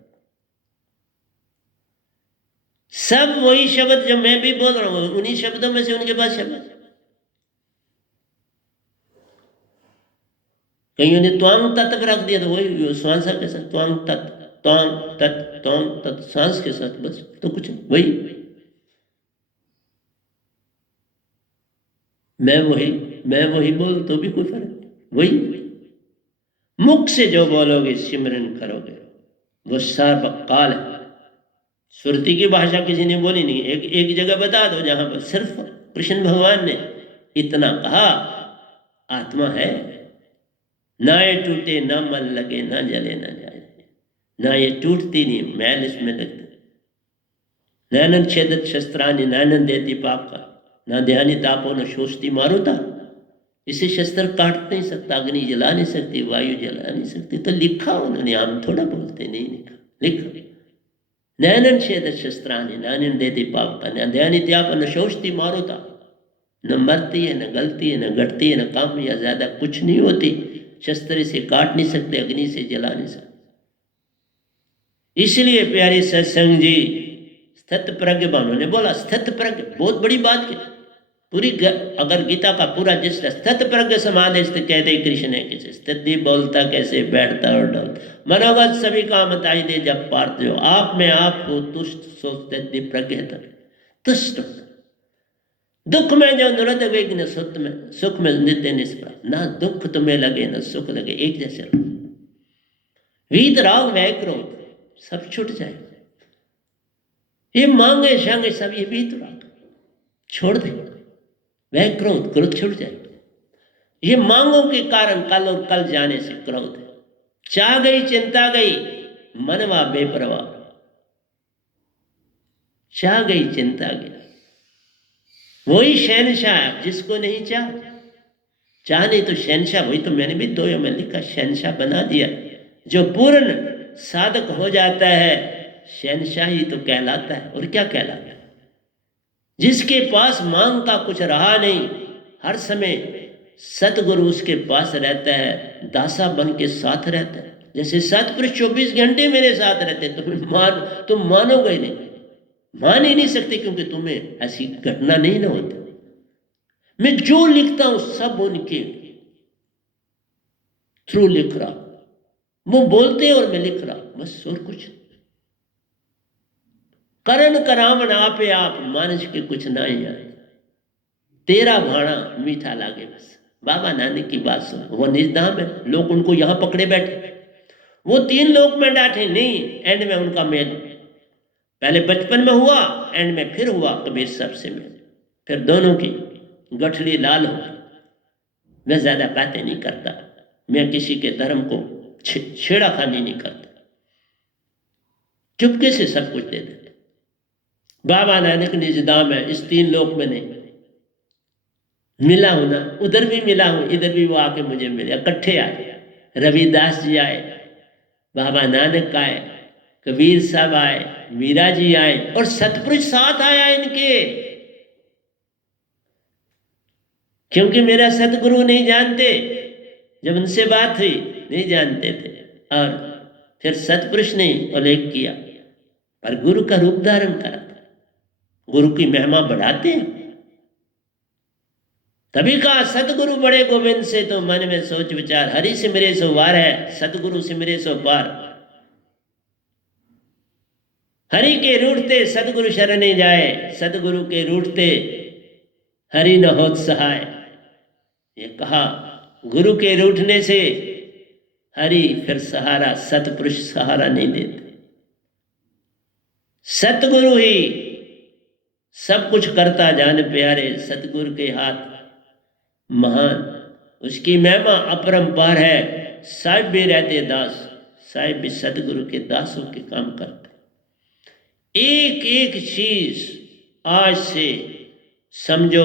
सब वही शब्द जो मैं भी बोल रहा हूं, उन्हीं शब्दों में से उनके पास शब्द। कईयों ने त्वांग तत्व रख दिया, तो वही श्वासा के साथ त्वांग तत्व, त्वांग तत्व, त्वांग तत्व, सांस के साथ, बस, तो कुछ वही। मैं वही बोल तो भी कोई फर्क, वही मुख से जो बोलोगे, सिमरन करोगे, वो सर्वकाल है। सुरती की भाषा किसी ने बोली नहीं। एक जगह बता दो जहां पर सिर्फ कृष्ण भगवान ने इतना कहा, आत्मा है, ना ये टूटे, ना मन लगे, ना जले, ना जाए, ना ये टूटती नहीं, मैल इसमें लगता। नैनन छेदत शस्त्रानि, नैनन देती पाप का, ना ध्यानी तापो, न शोषती मारुता। इसे शस्त्र काट नहीं सकता, अग्नि जला नहीं सकती, वायु जला नहीं सकती। तो लिखा उन्होंने, हम थोड़ा बोलते, नहीं लिखा, लिखा। नैनन छेदत शस्त्रानि, नैनन देती पाप का, न ध्यानी त्याप, न शोषती मारुता। न मरती है, न गलती है, न घटती है, न कम या ज्यादा कुछ नहीं होती। शस्त्र से काट नहीं सकते, अग्नि से जला नहीं सकते। इसलिए प्यारे सत्संग जी, स्थित प्रज्ञ, उन्होंने बोला स्थित प्रज्ञ, बहुत बड़ी बात की। अगर गीता का पूरा जिस स्थित प्रज्ञ समाधि कहते कृष्ण है, किसी स्थिति बोलता कैसे बैठता और डोलता, मनोगत सभी काम बताई दे जब पार्थ जो आप में आप हो तुष्ट सो स्थिति प्रज्ञ तुष्ट। दुख में जो निरत विघ्न सुख में नित्य निष्प्रा, ना दुख तुम्हें लगे ना सुख लगे, एक जैसे रहो। वीत राग वह क्रोध सब छूट जाए, ये मांगे शांगे सब ये वीत राग छोड़ दे, वह क्रोध छूट जाए। ये मांगों के कारण कल और कल जाने से क्रोध है, चाह गई चिंता गई मनवा बेपरवाह, चाह गई चिंता गई। वही शहनशाह जिसको नहीं चाह नहीं तो शहनशाह, वही तो मैंने भी 2 में लिखा, शहनशाह बना दिया। जो पूर्ण साधक हो जाता है शहनशाही तो कहलाता है, और क्या कहलाता है? जिसके पास मांग का कुछ रहा नहीं, हर समय सतगुरु उसके पास रहता है, दासा बन के साथ रहता है। जैसे सतपुरुष 24 घंटे मेरे साथ रहते, तुम मानोगे ही नहीं, मान ही नहीं सकते, क्योंकि तुम्हें ऐसी घटना नहीं ना होती। मैं जो लिखता हूं सब उनके थ्रू लिख रहा, वो बोलते और मैं लिख रहा, बस और कुछ। करण करावन आपे आप मानस के कुछ ना ही आए, तेरा भाणा मीठा लागे बस। बाबा नानक की बात सुन, वो निजधाम है, लोग उनको यहां पकड़े बैठे, वो 3 लोक में डांटे नहीं, एंड में उनका मेल पहले बचपन में हुआ, एंड में फिर हुआ कबीर साहब से मेल, फिर दोनों की गठड़ी लाल हो। मैं ज्यादा बातें नहीं करता, मैं किसी के धर्म को छेड़ाखानी नहीं करता, चुपके से सब कुछ दे देते। बाबा नानक निजधाम है, इस 3 लोक में नहीं मिला हूं ना, उधर भी मिला हूं, इधर भी वो आके मुझे मिले, इकट्ठे आए। रविदास जी आए, बाबा नानक आए, कबीर साहब आए, मीरा जी आए, और सतपुरुष साथ आया इनके, क्योंकि मेरा सतगुरु नहीं जानते, जब उनसे बात हुई नहीं जानते थे, और फिर सतपुरुष ने उल्लेख किया, पर गुरु का रूप धारण करा, गुरु की महिमा बढ़ाते हैं। तभी कहा सतगुरु बड़े गोविंद से तो मन में सोच विचार, हरि सिमरे सो वार है, सतगुरु सिमरे सो पार। हरि के रूठते सतगुरु शरणे जाए, सतगुरु के रूठते हरि न होत सहाय। ये कहा गुरु के रूठने से हरि फिर सहारा, सतपुरुष सहारा नहीं देते। सतगुरु ही सब कुछ करता जान प्यारे, सतगुरु के हाथ महान, उसकी महिमा अपरंपार है। साहिब भी रहते दास, साहिब भी सतगुरु के दासों के काम करते। एक एक चीज आज से समझो,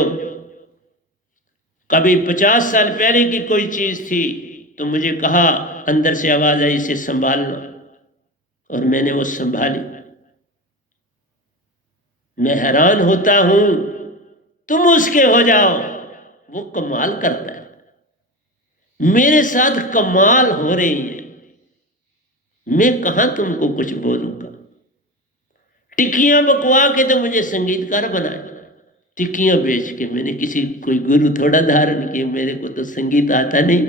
कभी 50 साल पहले की कोई चीज थी तो मुझे कहा, अंदर से आवाज आई इसे संभालना, और मैंने वो संभाली। मैं हैरान होता हूं, तुम उसके हो जाओ, वो कमाल करता है। मेरे साथ कमाल हो रही है, मैं कहां तुमको कुछ बोलूंगा। टिक्कियां बकवा के तो मुझे संगीतकार बनाया, टिक्कियां बेच के। मैंने किसी कोई गुरु थोड़ा धारण किया, मेरे को तो संगीत आता नहीं,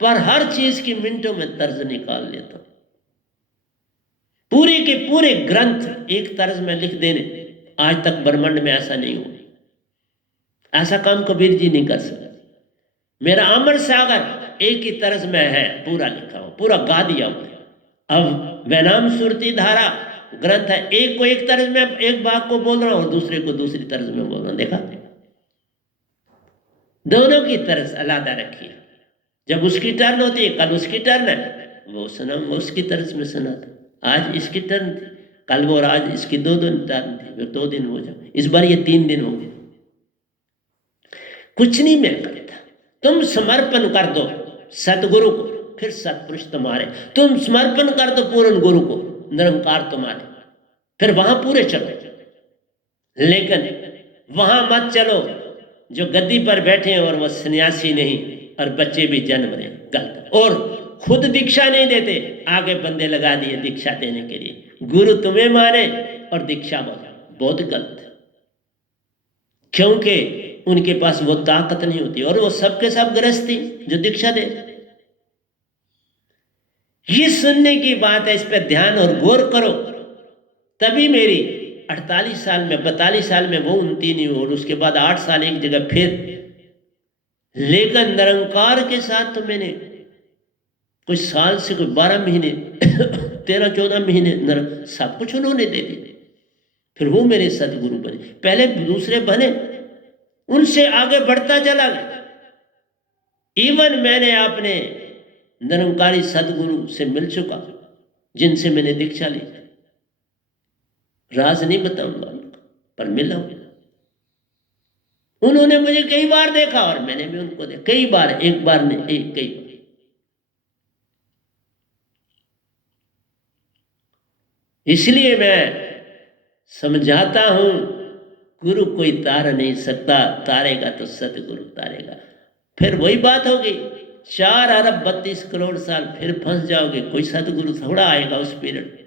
पर हर चीज की मिनटों में तर्ज निकाल लेता हूं। पूरे के पूरे ग्रंथ एक तर्ज में लिख देने, आज तक ब्रह्मांड में ऐसा नहीं हुआ। ऐसा काम कबीर जी नहीं कर सकते। मेरा अमर सागर एक ही तर्ज में है, पूरा लिखा हुआ, पूरा गा दिया हुआ। अब वैनाम सुरती धारा ग्रंथ है, एक को एक तर्ज में, एक भाग को बोल रहा हूं, दूसरे को दूसरी तर्ज में बोल रहा हूं। देखा, दोनों की तर्ज अलग रखी है। जब उसकी टर्न होती है, कल उसकी टर्न है, वो सुना, वो उसकी तर्ज में सुना था। आज इसकी टर्न थी, कल वो, आज इसकी 2 दिन टर्न थी, फिर 2 दिन हो जाए, इस बार ये 3 दिन हो गए। कुछ नहीं मैं करता, तुम समर्पण कर दो सतगुरु को, फिर सतपुरुष तुम्हारे। तुम समर्पण कर दो पूर्ण गुरु को, निरंकार तुम्हारे, फिर वहां पूरे चलो। लेकिन वहां मत चलो जो गद्दी पर बैठे और वो सन्यासी नहीं, और बच्चे भी जन्म रहे गलत, और खुद दीक्षा नहीं देते, आगे बंदे लगा दिए दीक्षा देने के लिए। गुरु तुम्हें माने और दीक्षा बोले, बहुत गलत है। क्योंकि उनके पास वो ताकत नहीं होती, और वो सबके सब गृहस्थी जो दीक्षा दे। ये सुनने की बात है, इस पर ध्यान और गौर करो। तभी मेरी 48 साल में 42 साल में वो उन्नति नहीं हुई, और उसके बाद 8 साल एक जगह फिर। लेकिन निरंकार के साथ तो मैंने कुछ साल से कोई 12 महीने 13-14 महीने सब कुछ उन्होंने दे दिए। फिर वो मेरे सदगुरु बने। पहले दूसरे बने, उनसे आगे बढ़ता चला गया। इवन मैंने अपने निरंकारी सदगुरु से मिल चुका, जिनसे मैंने दीक्षा ली। राज नहीं बताऊंगा उनका, पर मिला हूं। उन्होंने मुझे कई बार देखा और मैंने भी उनको देखा कई बार, एक बार नहीं, कई बार। इसलिए मैं समझाता हूं, गुरु कोई तार नहीं सकता, तारेगा तो सतगुरु तारेगा। फिर वही बात होगी, 4 अरब 32 करोड़ साल फिर फंस जाओगे, कोई सतगुरु थोड़ा आएगा उस पीरियड में।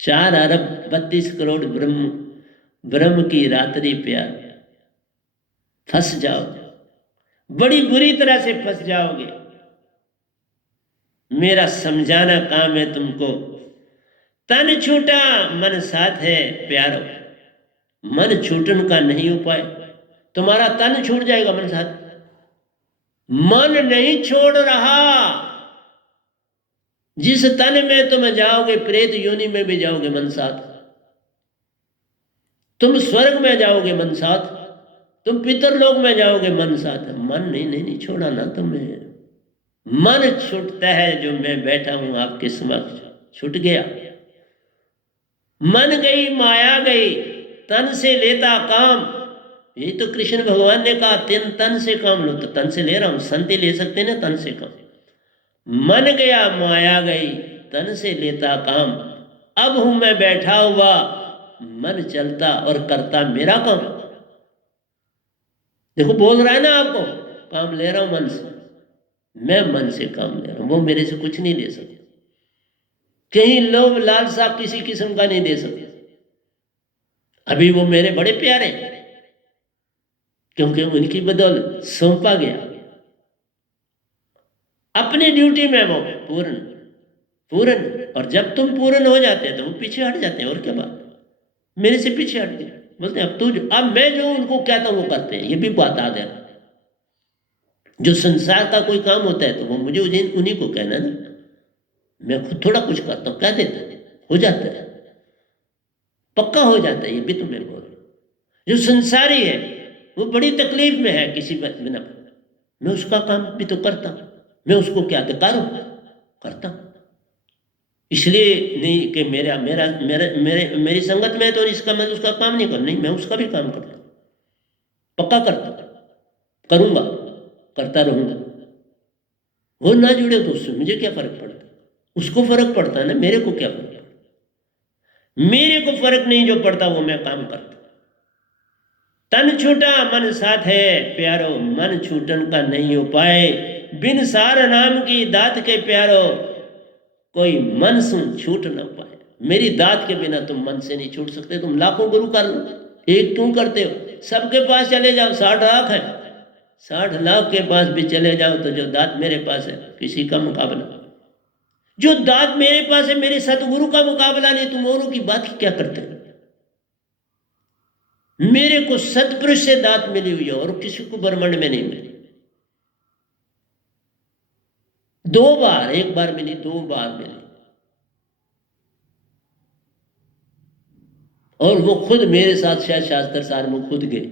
4 अरब 32 करोड़ ब्रह्म की रात्रि प्यार, फंस जाओगे, बड़ी बुरी तरह से फंस जाओगे। मेरा समझाना काम है तुमको। तन छूटा मन साथ है प्यारो, मन छूटन का नहीं उपाय। तुम्हारा तन छूट जाएगा, मन साथ। मन नहीं छोड़ रहा। जिस तन में तुम जाओगे, प्रेत योनि में भी जाओगे मन साथ। तुम स्वर्ग में जाओगे मन साथ, तुम पितरलोक में जाओगे मन साथ। मन नहीं छोड़ा ना तुम्हें। मन छूटता है जो मैं बैठा हूं आपके समक्ष, छूट गया। मन गई माया गई, तन से लेता काम। ये तो कृष्ण भगवान ने कहा, तीन तन से काम लो। तो तन से ले रहा हूं, संत ले सकते ना तन से काम। मन गया माया गई, तन से लेता काम। अब हूं मैं बैठा हुआ, मन चलता और करता मेरा काम। देखो बोल रहा है ना आपको, काम ले रहा हूं मन से। मैं मन से काम ले रहा हूं, वो मेरे से कुछ नहीं ले सकते। कहीं लोभ लालसा किसी किस्म का नहीं दे सकते। अभी वो मेरे बड़े प्यारे, क्योंकि उनकी बदौलत सौंपा गया। अपनी ड्यूटी में वो पूर्ण पूर्ण। और जब तुम पूर्ण हो जाते हैं तो वो पीछे हट जाते हैं। और क्या बात, मेरे से पीछे हट गए, बोलते हैं अब तू अब मैं जो उनको कहता हूं वो करते हैं। ये भी बात आ देना, जो संसार का कोई काम होता है तो वो मुझे उन्हीं को कहना ना। मैं खुद थोड़ा कुछ करता हूं, कह देता हो जाता है, पक्का हो जाता है। ये भी तुम्हें बोल, जो संसारी है वो बड़ी तकलीफ में है किसी बिना, मैं उसका काम भी तो करता हूं। मैं उसको क्या करूं, करता हूं। इसलिए नहीं कि मेरा मेरा मेरे मेरे मेरी संगत में तो इसका मैं उसका काम नहीं करूं। नहीं, मैं उसका भी काम करता हूं, पक्का करता हूं, करूंगा, करता रहूंगा। वो ना जुड़े तो उससे मुझे क्या फर्क पड़ता, उसको फर्क पड़ता है ना, मेरे को क्या फर्क पड़ता। मेरे को फर्क नहीं जो पड़ता, वो मैं काम करता। तन छूटा मन साथ है प्यारो, मन छूटन का नहीं उपाय। बिन सार नाम की दात के प्यारो, कोई मन सुन छूट ना पाए। मेरी दात के बिना तुम मन से नहीं छूट सकते। तुम लाखों गुरु कर लो, एक क्यों करते हो। सबके पास चले जाओ, 60 लाख है, 60 लाख के पास भी चले जाओ तो जो दात मेरे पास है किसी का मुकाबला। जो दात मेरे पास है, मेरे सतगुरु का मुकाबला नहीं। तुम औरों की बात क्या करते हो। मेरे को सतपुरुष से दात मिली हुई है और किसी को ब्रह्मांड में नहीं मिली। 2 बार, एक बार मिली, 2 बार मिली। और वो खुद मेरे साथ शायद शास्त्र सार में खुद गए।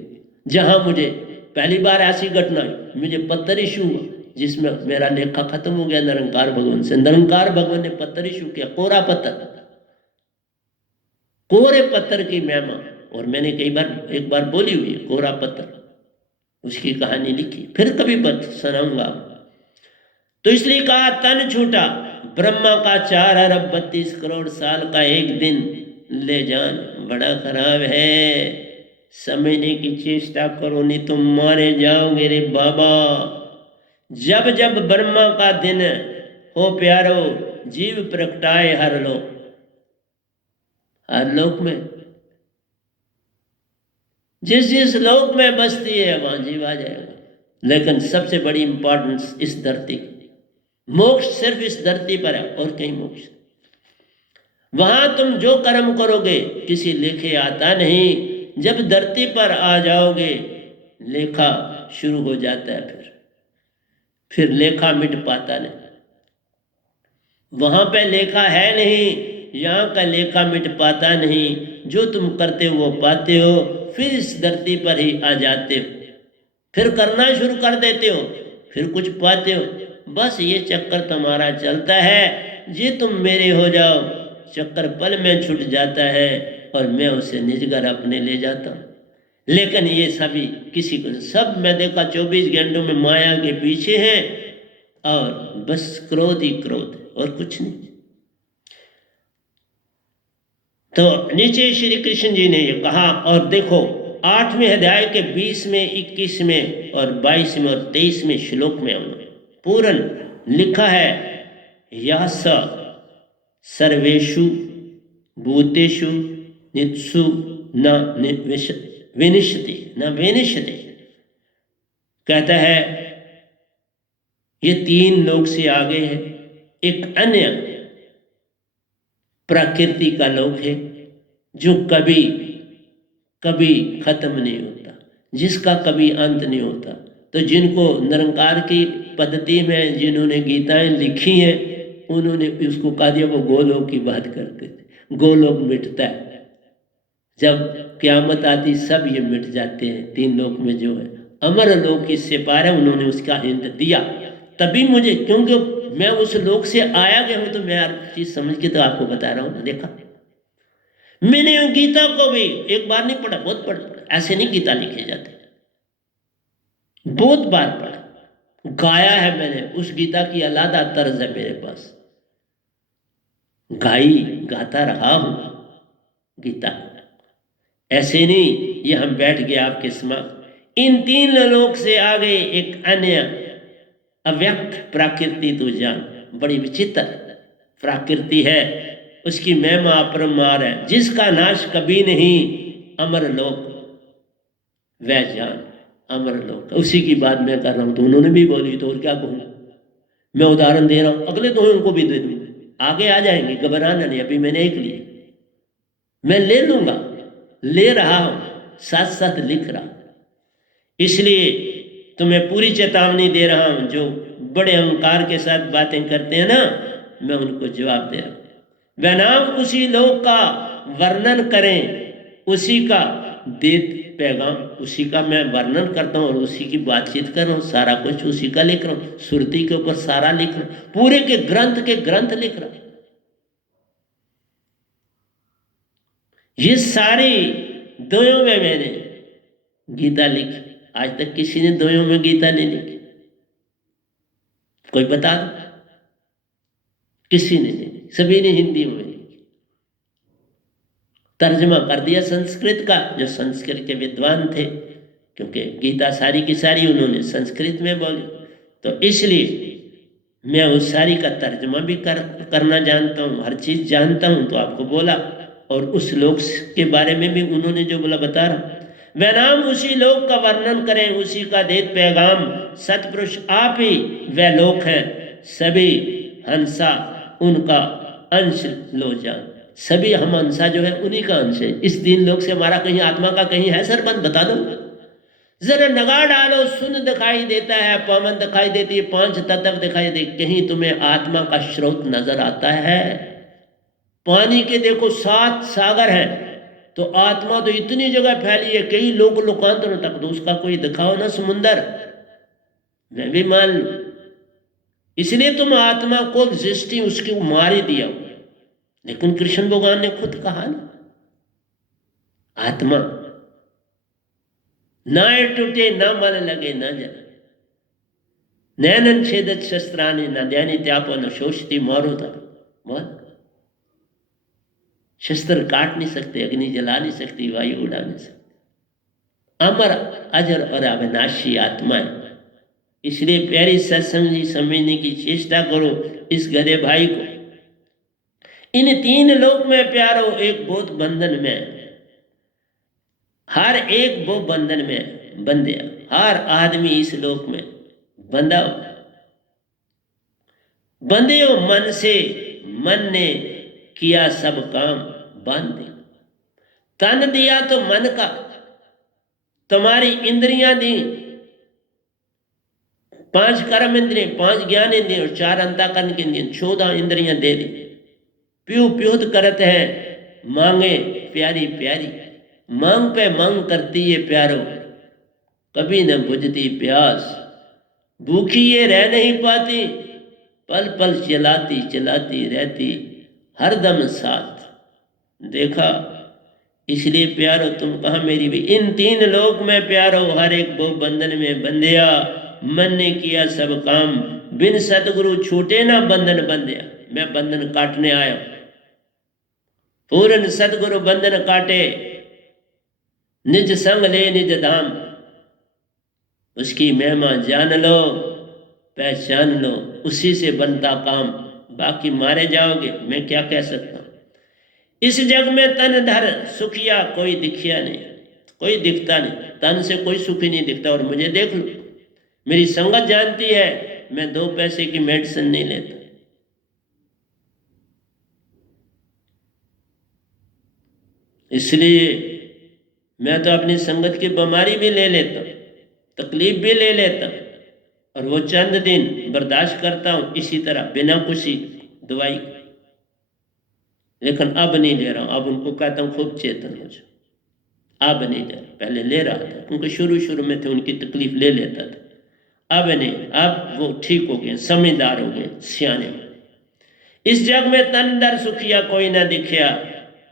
जहां मुझे पहली बार ऐसी घटना, मुझे पत्थर इशू हुआ जिसमें मेरा लेखा खत्म हो गया निरंकार भगवान से। निरंकार भगवान ने पत्थर इशू किया, कोरा पत्थर, कोरे पत्थर की महिमा। और मैंने कई बार, एक बार बोली हुई है कोरा पत्थर, उसकी कहानी लिखी, फिर कभी सुनाऊंगा। तो इसलिए कहा तन छूटा, ब्रह्मा का 4 अरब 32 करोड़ साल का एक दिन ले जान बड़ा खराब है। समझने की चेष्टा करो, नहीं तुम मारे जाओगे रे बाबा। जब जब ब्रह्मा का दिन हो प्यारो, जीव प्रगटाए हर लोक, हर लोक में। जिस जिस लोक में बसती है वहां जीव आ जाएगा। लेकिन सबसे बड़ी इंपॉर्टेंस इस धरती की, मोक्ष सिर्फ इस धरती पर है और कहीं मोक्ष। वहां तुम जो कर्म करोगे किसी लेखे आता नहीं, जब धरती पर आ जाओगे लेखा शुरू हो जाता है। फिर लेखा मिट पाता नहीं। वहां पे लेखा है नहीं, यहाँ का लेखा मिट पाता नहीं। जो तुम करते हो वो पाते हो, फिर इस धरती पर ही आ जाते हो, फिर करना शुरू कर देते हो, फिर कुछ पाते हो। बस ये चक्कर तुम्हारा चलता है। ये तुम मेरे हो जाओ, चक्कर पल में छूट जाता है और मैं उसे निज घर अपने ले जाता हूँ। लेकिन ये सभी किसी को, सब मैं देखा 24 घंटों में माया के पीछे हैं और बस क्रोध ही क्रोध और कुछ नहीं। तो नीचे श्री कृष्ण जी ने ये कहा, और देखो 8वें अध्याय के 20वें, 21वें और 22वें और 23वें श्लोक में उन्होंने पूर्ण लिखा है, यह सर्वेषु भूतेषु नित्सु न विनिश्यति न विनिश्यति। कहता है ये 3 लोक से आगे है, एक अन्य प्रकृति का लोक है जो कभी कभी खत्म नहीं होता, जिसका कभी अंत नहीं होता। तो जिनको निरंकार की पद्धति में जिन्होंने गीताएं लिखी हैं, उन्होंने उसको कहा दिया वो गोलोक की बात करते थे। गोलोक मिटता है, जब क्यामत आती सब ये मिट जाते हैं। 3 लोक में जो है अमर लोक इससे पार है, उन्होंने उसका हिंट दिया। तभी मुझे, क्योंकि मैं उस लोक से आया गया हूं, तो मैं हर चीज समझ के तो आपको बता रहा हूं ना। देखा मैंने गीता को भी एक बार नहीं पढ़ा, बहुत पढ़ा। ऐसे नहीं गीता लिखे जाते, बहुत बार पढ़ा, गाया है मैंने। उस गीता की अलग तर्ज है मेरे पास, गाता रहा हूं गीता। ऐसे नहीं ये हम बैठ गए आपके समक्ष। इन 3 लोक से आगे एक अन्य अव्यक्त प्रकृति तो जान, बड़ी विचित्र प्रकृति है, उसकी महिमा अपरंपार है, जिसका नाश कभी नहीं। अमर लोक वह जान, अमर लोक, उसी की बात मैं कर रहा हूं। तो उन्होंने भी बोली, तो और क्या कहूँ मैं। उदाहरण दे रहा हूं, अगले दोनों को भी दे दूँ, आगे आ जाएंगे, घबराना नहीं। अभी मैंने एक लिए, मैं ले लूंगा, ले रहा हूं, साथ साथ लिख रहा हूं। इसलिए तुम्हें पूरी चेतावनी दे रहा हूं। जो बड़े अहंकार के साथ बातें करते हैं ना, मैं उनको जवाब दे रहा हूं। वह नाम उसी लोक का वर्णन करें, उसी का देत पैगाम, उसी का मैं वर्णन करता हूँ और उसी की बातचीत कर रहा हूँ। सारा कुछ उसी का लिख रहा हूँ, सुरती के ऊपर सारा लिख रहा हूँ, पूरे के ग्रंथ लिख रहा हूँ। ये सारी द्वयों में मैंने गीता लिखी। आज तक किसी ने द्वयों में गीता नहीं लिखी, कोई बता दो। किसी ने नहीं, सभी ने हिंदी में लिखी। तर्जमा कर दिया संस्कृत का, जो संस्कृत के विद्वान थे, क्योंकि गीता सारी की सारी उन्होंने संस्कृत में बोली। तो इसलिए मैं उस सारी का तर्जमा भी करना जानता हूँ, हर चीज जानता हूँ। तो आपको बोला, और उस लोक के बारे में भी उन्होंने जो बोला बता रहा। वह नाम उसी लोक का वर्णन करें, उसी का देत पैगाम, सतपुरुष आप ही वह लोक है, सभी हंसा उनका अंश लो जान। सभी हम हंसा जो है उन्हीं का अंश है। इस 3 लोक से हमारा कहीं आत्मा का कहीं है सरबंध, बता दो जरा। नगाड़ डालो, सुन दिखाई देता है, पवन दिखाई देती है, 5 तत्व दिखाई दे, कहीं तुम्हें आत्मा का स्रोत नजर आता है? पानी के देखो 7 सागर हैं, तो आत्मा तो इतनी जगह फैली है, कई लोग लोकांतरों तक, तो उसका कोई दिखाओ ना समुंदर, मैं भी मान लू। इसलिए तुम आत्मा को एग्जिस्टिंग उसकी मार ही दिया। लेकिन कृष्ण भगवान ने खुद कहा ना, आत्मा ना टूटे, ना मन लगे, ना जले, नैनन छेदत शस्त्रानि, न ध्यानि त्यापो, न शोषति मारुता। शस्त्र काट नहीं सकते, अग्नि जला नहीं सकती, वायु उड़ा नहीं सकती। अमर अजर और अविनाशी आत्मा है। इसलिए प्यारी सत्संग जी समझने की चेष्टा करो इस गधे भाई को। इन 3 लोक में प्यारो एक बोध बंधन में, हर एक वो बंधन में बंधया, हर आदमी इस लोक में बंधा हो, बंधे हो मन से, मन ने किया सब काम बांध दे। तन दिया तो मन का, तुम्हारी इंद्रियां दी, 5 कर्म इंद्रिय, 5 ज्ञान इंद्रिय और 4 अंतःकरण की इंद्रिय, 14 इंद्रियां दे दी। प्यू प्यूत करत है मांगे प्यारी प्यारी, मांग पे मांग करती ये प्यारो, कभी न बुझती प्यास। भूखी ये रह नहीं पाती, पल पल चलाती चलाती रहती, हरदम साथ। देखा, इसलिए प्यारो तुम कहाँ मेरी भी, इन 3 लोक में प्यारो, हर एक वो बंधन में बंधया। मन ने किया सब काम, बिन सतगुरु छूटे ना बंधन बंधया। मैं बंधन काटने आया, पूर्ण सतगुरु बंधन काटे, निज संग ले निज धाम। उसकी महिमा जान लो, पहचान लो, उसी से बनता काम। बाकी मारे जाओगे, मैं क्या कह सकता हूं। इस जग में तन धर सुखिया कोई दिखिया नहीं, कोई दिखता नहीं, तन से कोई सुखी नहीं दिखता। और मुझे देख लो, मेरी संगत जानती है, मैं 2 पैसे की मेडिसिन नहीं लेता। इसलिए मैं तो अपनी संगत की बीमारी भी ले लेता, तकलीफ भी ले लेता, और वो चंद दिन बर्दाश्त करता हूं इसी तरह बिना किसी दवाई। लेकिन अब नहीं ले रहा हूं, अब उनको कहता हूं खूब चेतन हो जाओ। अब नहीं ले रहा, पहले ले रहा था क्योंकि शुरू में थे, उनकी तकलीफ ले लेता था। अब नहीं, अब वो ठीक हो गए, समझदार हो गए, सियाने। इस जग में तन दर सुखिया कोई ना दिखिया,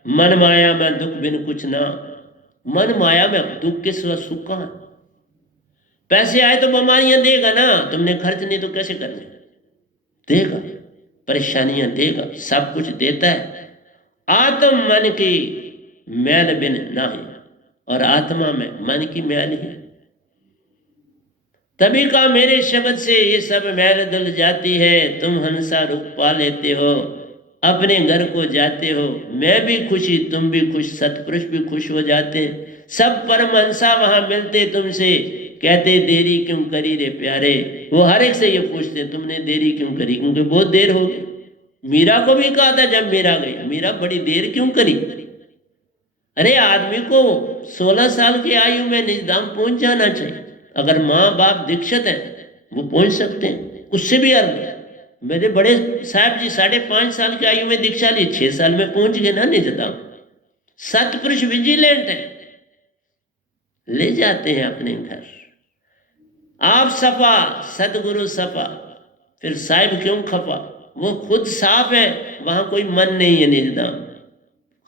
मन माया में दुख बिन कुछ ना। मन माया में दुख के सिवा सुख कहां। पैसे आए तो बीमारियां देगा ना, तुमने खर्च नहीं तो कैसे करने देगा, परेशानियां देगा, सब कुछ देता है। आत्म मन की मैल बिन नाही, और आत्मा में मन की मैल है। तभी का मेरे शब्द से ये सब मैल धुल जाती है। तुम हंसा रूप पा लेते हो, अपने घर को जाते हो, मैं भी खुशी तुम भी खुश, सतपुरुष भी खुश हो जाते। सब परमहंसा वहां मिलते तुमसे, कहते देरी क्यों करी रे प्यारे। वो हर एक से ये पूछते तुमने देरी क्यों करी, क्योंकि बहुत देर हो गई। मीरा को भी कहा था जब मीरा गई, मीरा बड़ी देर क्यों करी। अरे आदमी को 16 साल की आयु में निजधाम पहुंच जाना चाहिए। अगर माँ बाप दीक्षित हैं वो पहुंच सकते हैं, उससे भी अर्थ। मेरे बड़े साहब जी 5.5 साल की आयु में दीक्षा ली, 6 साल में पहुंच गए ना निजधाम। सतपुरुष विजिलेंट है, ले जाते हैं अपने घर। आप सफा, सतगुरु सफा, फिर साहिब क्यों खफा। वो खुद साफ है, वहां कोई मन नहीं है निजधाम,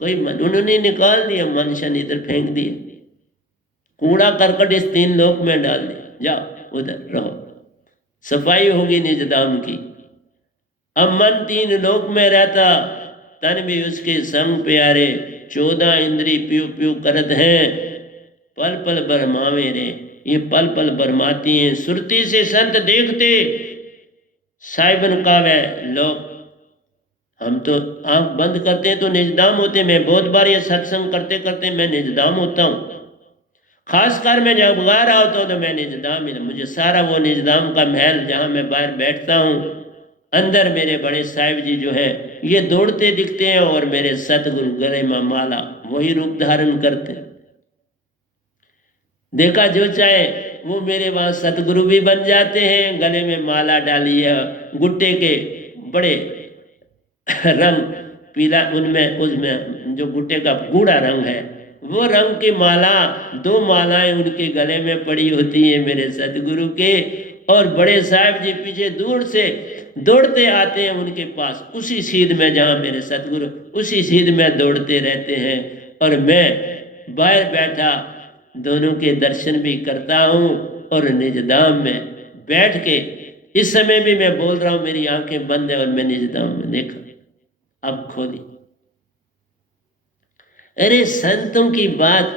कोई मन। उन्होंने निकाल दिया, मन शन इधर फेंक दिया, कूड़ा करकट इस 3 लोक में डाल दिया, जाओ उधर रहो, सफाई होगी निजधाम की। अब मन 3 लोक में रहता, तन भी उसके संग प्यारे। 14 इंद्री प्यू प्यू करत हैं, पल पल बरमावे रे। ये पल पल बरमाती हैं। सुरती से संत देखते, साहिबन का वे लोग। हम तो आंख बंद करते हैं तो निजधाम होते। मैं बहुत बार ये सत्संग करते करते मैं निजधाम होता हूँ। खासकर मैं जब गा रहा होता हूँ तो मैं निजधाम ही, मुझे सारा वो निजधाम का महल जहाँ मैं बाहर बैठता हूँ, अंदर मेरे बड़े साहिब जी जो है ये दौड़ते दिखते हैं, और मेरे सतगुरु गले में माला वही रूप धारण करते हैं। देखा जो चाहे वो मेरे वहाँ सतगुरु भी बन जाते हैं। गले में माला डाली है, गुट्टे के बड़े रंग पीला, उनमें उसमें जो गुट्टे का गूढ़ा रंग है वो रंग की माला, 2 मालाएं उनके गले में पड़ी होती है मेरे सतगुरु के। और बड़े साहब जी पीछे दूर से दौड़ते आते हैं उनके पास, उसी सीध में जहाँ मेरे सतगुरु, उसी सीध में दौड़ते रहते हैं। और मैं बाहर बैठा दोनों के दर्शन भी करता हूँ, और निजधाम में बैठ के इस समय भी मैं बोल रहा हूँ, मेरी आंखें बंद है और मैं निजधाम में देखा, अब खोली। अरे संतों की बात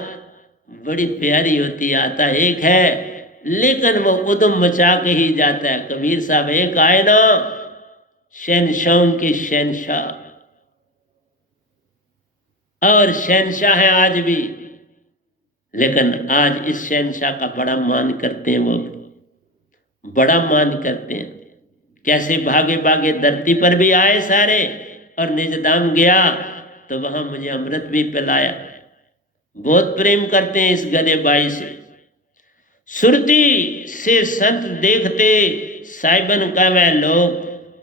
बड़ी प्यारी होती, आता एक है लेकिन वो उदम मचा के ही जाता है। कबीर साहब एक आए ना, शहनशाहों के शहनशाह, और शहनशाह है आज भी। लेकिन आज इस शहंशाह का बड़ा मान करते हैं, वो बड़ा मान करते हैं। कैसे भागे भागे धरती पर भी आए सारे, और निजधाम गया तो वहां मुझे अमृत भी पिलाया। बहुत प्रेम करते हैं इस गधे बाई से। सुरती से संत देखते साइबन का वह लोग,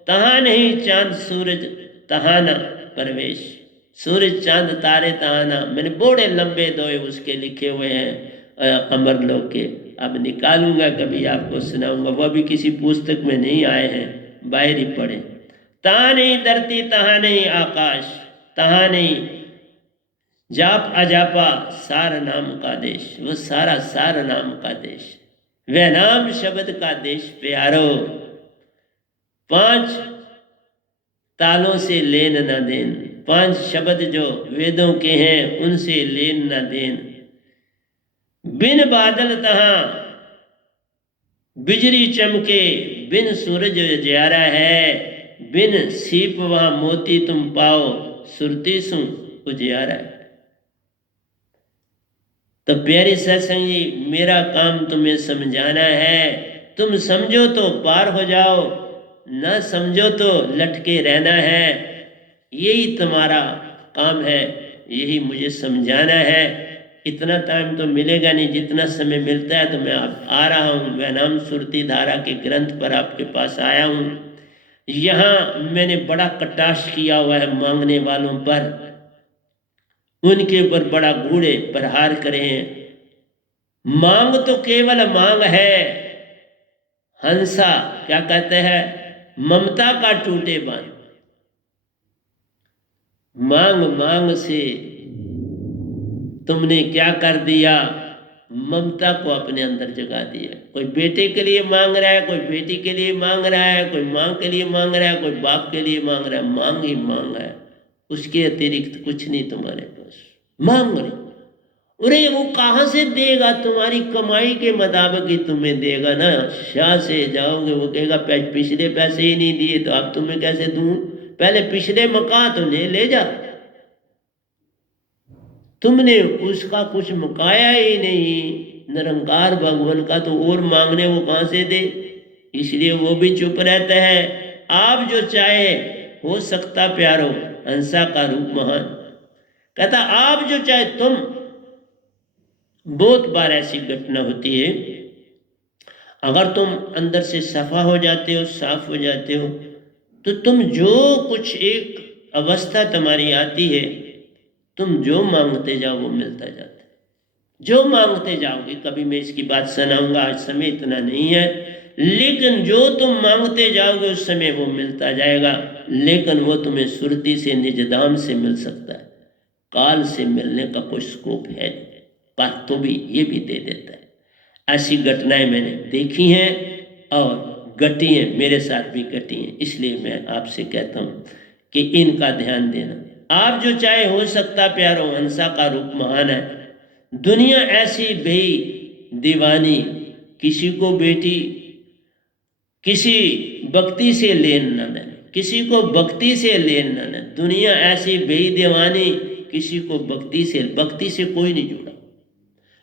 तहां नहीं चांद सूरज तहां न प्रवेश। सूरज चांद तारे तहां ना, मैंने बड़े लंबे दोए उसके लिखे हुए हैं अमर लोक के। अब निकालूंगा कभी आपको सुनाऊंगा, वह भी किसी पुस्तक में नहीं आए हैं, बाहर ही पढ़े। तहां नहीं धरती तहां नहीं आकाश, तहां नहीं जाप अजापा सार नाम का देश। वो सारा सार नाम का देश, वह नाम शब्द का देश प्यारो। 5 तालों से लेन न देन, 5 शब्द जो वेदों के हैं उनसे लेन न देन। बिन बादल तहां बिजली चमके, बिन सूरज उजियारा है। बिन सीप वहां मोती तुम पाओ, सुरती सु उजियारा है। तो प्यारे सत्संग जी, मेरा काम तुम्हें समझाना है। तुम समझो तो पार हो जाओ, ना समझो तो लटके रहना है। यही तुम्हारा काम है, यही मुझे समझाना है। इतना टाइम तो मिलेगा नहीं, जितना समय मिलता है तो मैं आ रहा हूँ। वह नाम सुरती धारा के ग्रंथ पर आपके पास आया हूँ। यहाँ मैंने बड़ा कटाक्ष किया हुआ है मांगने वालों पर, उनके ऊपर बड़ा गूढ़े प्रहार करे हैं। मांग तो केवल मांग है, हंसा क्या कहते हैं, ममता का टूटे बांध। मांग मांग से तुमने क्या कर दिया, ममता को अपने अंदर जगा दिया। कोई बेटे के लिए मांग रहा है, कोई बेटी के लिए मांग रहा है, कोई माँ के लिए मांग रहा है, कोई बाप के लिए मांग रहा है। मांग ही मांग है, उसके अतिरिक्त कुछ नहीं तुम्हारे पास। मांग रहे, अरे वो कहाँ से देगा, तुम्हारी कमाई के मुताबिक ही तुम्हें देगा ना। शाह से जाओगे, वो कहेगा पिछले पैसे ही नहीं दिए तो अब तुम्हें कैसे दूं, पहले पिछले मकान तो ले जा। तुमने उसका कुछ मकाया ही नहीं, निरंकार भगवान का तो और मांगने वो कहाँ से दे। इसलिए वो भी चुप रहता है। आप जो चाहे हो सकता प्यारो, हंसा का रूप महान। कहता आप जो चाहे तुम। बहुत बार ऐसी घटना होती है, अगर तुम अंदर से सफा हो जाते हो, साफ हो जाते हो, तो तुम जो कुछ एक अवस्था तुम्हारी आती है, तुम जो मांगते जाओ वो मिलता जाता है। जो मांगते जाओगे, कभी मैं इसकी बात सुनाऊंगा, आज समय इतना नहीं है, लेकिन जो तुम मांगते जाओगे उस समय वो मिलता जाएगा। लेकिन वो तुम्हें सुरती से, निजधाम से मिल सकता है, काल से मिलने का कोई स्कोप है नहीं, पर तो भी ये भी दे देता है। ऐसी घटनाएं मैंने देखी हैं और घटी हैं, मेरे साथ भी घटी हैं। इसलिए मैं आपसे कहता हूँ कि इनका ध्यान देना। आप जो चाहे हो सकता प्यारो, हंसा का रूप महान है। दुनिया ऐसी भई दीवानी, किसी को बेटी किसी भक्ति से लेन न देने, किसी को भक्ति से लेन न देने। दुनिया ऐसी भई दीवानी, किसी को भक्ति से कोई नहीं जुड़ा।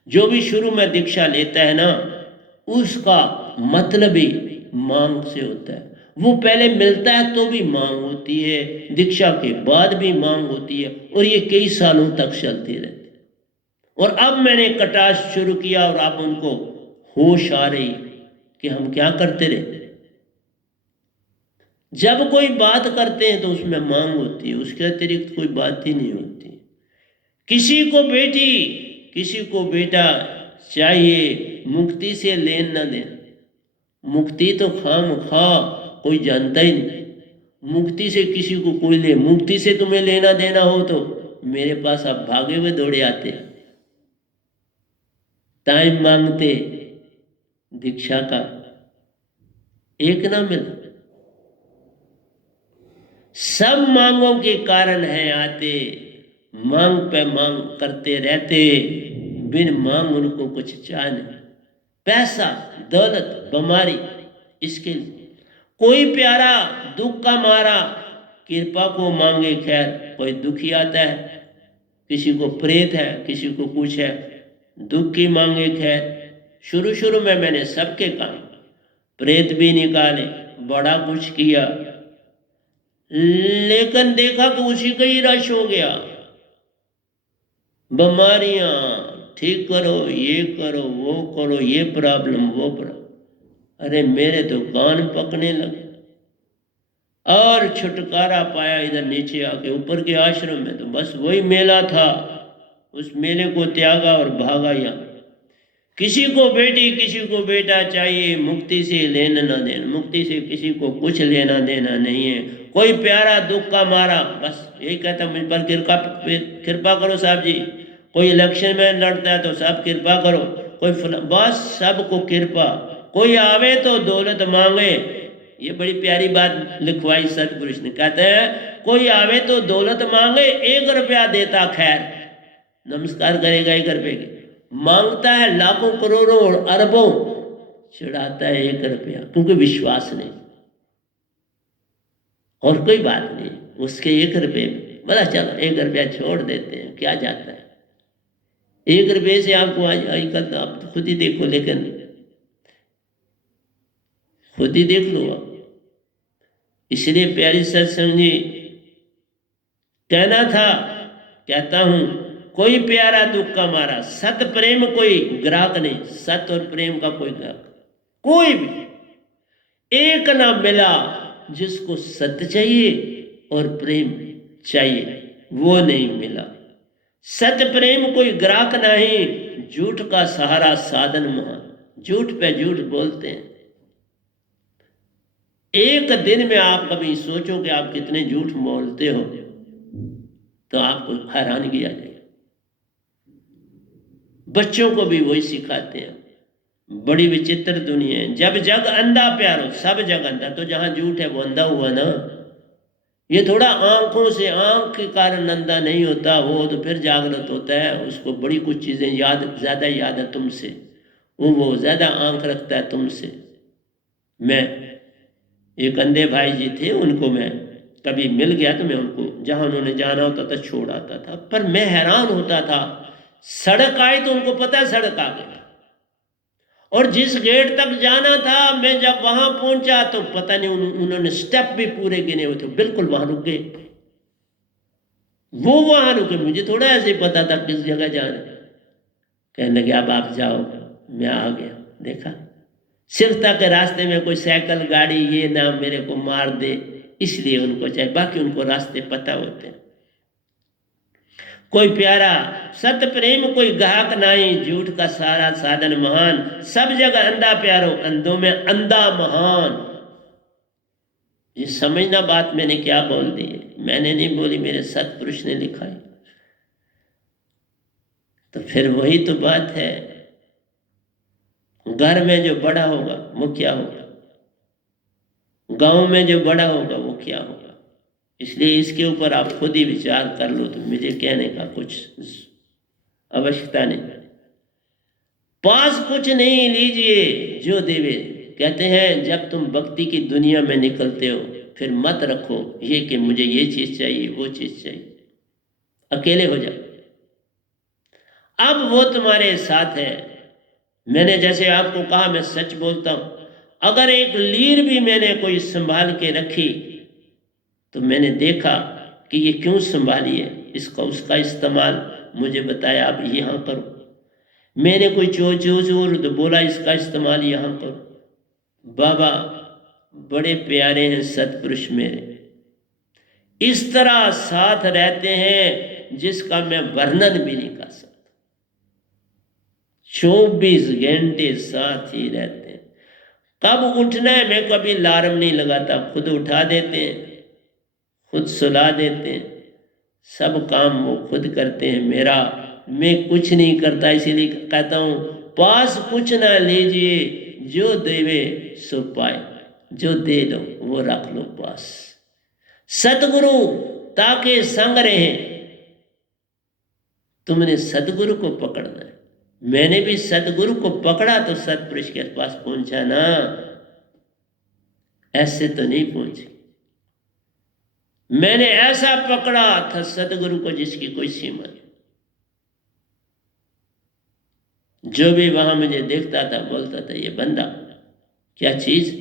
जो भी शुरू में दीक्षा लेता है ना, उसका मतलब ही मांग से होता है। वो पहले मिलता है तो भी मांग होती है, दीक्षा के बाद भी मांग होती है, और ये कई सालों तक चलती रहती है। और अब मैंने कटाक्ष शुरू किया और अब उनको होश आ रही कि हम क्या करते रहे। जब कोई बात करते हैं तो उसमें मांग होती है, उसके अतिरिक्त कोई बात ही नहीं होती। किसी को बेटी, किसी को बेटा चाहिए, मुक्ति से लेन न देन। मुक्ति तो खाम खा कोई जानता ही नहीं। मुक्ति से किसी को कोई ले, मुक्ति से तुम्हें लेना देना हो तो मेरे पास आप भागे हुए दौड़े आते। टाइम मांगते दीक्षा का एक ना मिला। सब मांगों के कारण है आते, मांग पे मांग करते रहते, बिन मांग उनको कुछ चाह नहीं। पैसा, दौलत, बीमारी, इसके लिए कोई प्यारा दुख का मारा कृपा को मांगे खैर। कोई दुखी आता है, किसी को प्रेत है, किसी को कुछ है, दुख की मांगे खैर। शुरू शुरू में मैंने सबके काम, प्रेत भी निकाले, बड़ा कुछ किया, लेकिन देखा कि उसी का ही रश हो गया। बीमारियां ठीक करो, ये करो, वो करो, ये प्रॉब्लम, वो प्रॉब्लम। अरे मेरे तो कान पकने लगे। और छुटकारा पाया इधर नीचे आके ऊपर के आश्रम में, तो बस वही मेला था। उस मेले को त्यागा और भागा यहाँ। किसी को बेटी, किसी को बेटा चाहिए, मुक्ति से लेना ना देना, मुक्ति से किसी को कुछ लेना देना नहीं है। कोई प्यारा दुख का मारा, बस यही कहता मुझ पर कृपा करो साहब जी। कोई इलेक्शन में लड़ता है तो साहब कृपा करो, कोई बस सबको कृपा। कोई आवे तो दौलत मांगे, ये बड़ी प्यारी बात लिखवाई सतपुरुष ने। कहते हैं कोई आवे तो दौलत मांगे, 1 रुपया देता खैर। नमस्कार करेगा 1 रुपये की, मांगता है लाखों करोड़ों और अरबों, चढ़ाता है 1 रुपया, क्योंकि विश्वास नहीं। और कोई बात नहीं, उसके 1 रुपये में बोला चलो 1 रुपया छोड़ देते हैं, क्या जाता है। 1 रुपये से आपको आजकल तो आप तो खुद ही देखो, लेकिन खुद ही देख लो आप। इसलिए प्यारी सत्संग जी कहना था, कहता हूं, कोई प्यारा दुख का मारा, सत प्रेम कोई ग्राहक नहीं। सत और प्रेम का कोई ग्राहक कोई भी एक ना मिला। जिसको सत्य चाहिए और प्रेम चाहिए वो नहीं मिला। सत्य प्रेम कोई ग्राहक नहीं, झूठ का सहारा साधन महान। झूठ पे झूठ बोलते हैं। एक दिन में आप कभी सोचो कि आप कितने झूठ बोलते हो, तो आपको हैरानगी आ जाएगी। बच्चों को भी वही सिखाते हैं। बड़ी विचित्र दुनिया है। जब जग अंधा प्यारो, सब जग अंधा, तो जहां झूठ है वो अंधा हुआ ना। ये थोड़ा आंखों से, आंख के कारण अंधा नहीं होता, वो तो फिर जागृत होता है। उसको बड़ी कुछ चीजें याद, ज्यादा याद है तुमसे, वो ज्यादा आंख रखता है तुमसे। मैं एक अंधे भाई जी थे, उनको मैं कभी मिल गया तो मैं उनको जहां उन्होंने जाना होता था छोड़ आता था। पर मैं हैरान होता था, सड़क आई तो उनको पता है सड़क आ गई, और जिस गेट तक जाना था मैं जब वहां पहुंचा तो पता नहीं उन्होंने स्टेप भी पूरे गिने हुए थे, बिल्कुल वहां रुक गए। वो वहां रुके, मुझे थोड़ा ऐसे पता था किस जगह जाना। कहने लगे अब आप जाओ। मैं आ गया, देखा सिर्फ ताकि रास्ते में कोई साइकिल गाड़ी ये ना मेरे को मार दे, इसलिए उनको चाहिए, बाकी उनको रास्ते पता होते हैं। कोई प्यारा सत प्रेम कोई गाहक नहीं, झूठ का सारा साधन महान। सब जगह अंधा प्यारो, अंधों में अंधा महान। ये समझना बात मैंने क्या बोल दी है, मैंने नहीं बोली, मेरे सतपुरुष ने लिखा है। तो फिर वही तो बात है, घर में जो बड़ा होगा वो क्या होगा, गांव में जो बड़ा होगा वो क्या होगा। इसलिए इसके ऊपर आप खुद ही विचार कर लो, तो मुझे कहने का कुछ आवश्यकता नहीं। पास कुछ नहीं लीजिए जो देवे। कहते हैं जब तुम भक्ति की दुनिया में निकलते हो, फिर मत रखो ये कि मुझे ये चीज चाहिए, वो चीज चाहिए। अकेले हो जाओ, अब वो तुम्हारे साथ है। मैंने जैसे आपको कहा, मैं सच बोलता हूं, अगर एक लीर भी मैंने कोई संभाल के रखी तो मैंने देखा कि ये क्यों संभाली है, इसका उसका इस्तेमाल मुझे बताया अब यहाँ करो। मैंने कोई चोर तो बोला इसका इस्तेमाल यहाँ करो। बाबा बड़े प्यारे हैं सतपुरुष मेरे, इस तरह साथ रहते हैं जिसका मैं वर्णन भी नहीं कर सकता। 24 घंटे साथ ही रहते हैं। कब उठना है मैं कभी अलार्म नहीं लगाता, खुद उठा देते हैं, खुद सुला देते हैं, सब काम वो खुद करते हैं। मेरा मैं कुछ नहीं करता। इसीलिए कहता हूँ पास कुछ ना लीजिए, जो देवे सो पाए, जो दे दो वो रख लो पास। सतगुरु ताके संग रहे, तुमने सतगुरु को पकड़ना है। मैंने भी सतगुरु को पकड़ा तो सतपुरुष के पास पहुंचा ना, ऐसे तो नहीं पहुंचे। मैंने ऐसा पकड़ा था सतगुरु को जिसकी कोई सीमा नहीं। जो भी वहां मुझे देखता था बोलता था ये बंदा क्या चीज।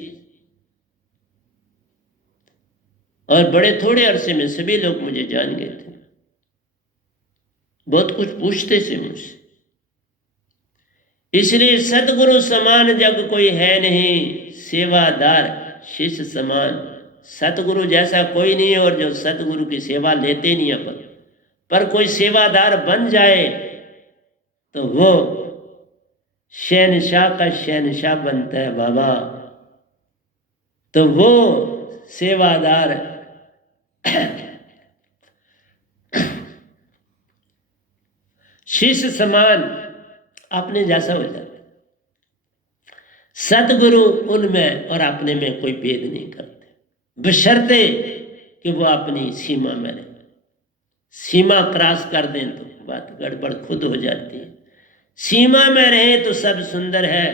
और बड़े थोड़े अरसे में सभी लोग मुझे जान गए थे, बहुत कुछ पूछते थे मुझसे। इसलिए सतगुरु समान जग कोई है नहीं, सेवादार शिष्य समान। सतगुरु जैसा कोई नहीं है, और जो सतगुरु की सेवा लेते नहीं अपन, पर कोई सेवादार बन जाए तो वो शहनशाह का शहनशाह बनता है बाबा। तो वो सेवादार शिष्य समान अपने जैसा हो जाता है। सतगुरु उनमें और अपने में कोई भेद नहीं करते, बशर्ते कि वो अपनी सीमा में रहे। सीमा क्रॉस कर दें तो बात गड़बड़ खुद हो जाती है। सीमा में रहे तो सब सुंदर है,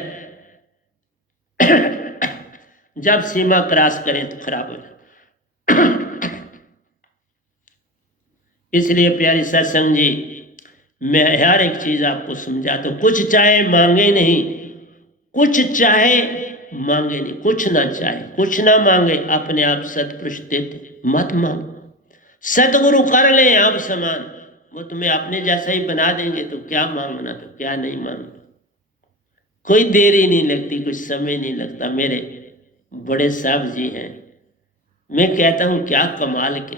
जब सीमा क्रॉस करें तो खराब हो जाता। इसलिए प्यारी सत्संग जी, मैं हर एक चीज आपको समझाता हूं। कुछ चाहे मांगे नहीं, कुछ चाहे मांगे नहीं, कुछ ना चाहे कुछ ना मांगे, अपने आप सतपुरुष देते, मत मांगो। सतगुरु कर ले आप समान, वो तुम्हें अपने जैसा ही बना देंगे, तो क्या मांगना तो क्या नहीं मांगना। कोई देरी नहीं लगती, कुछ समय नहीं लगता। मेरे बड़े साहब जी हैं, मैं कहता हूँ क्या कमाल के,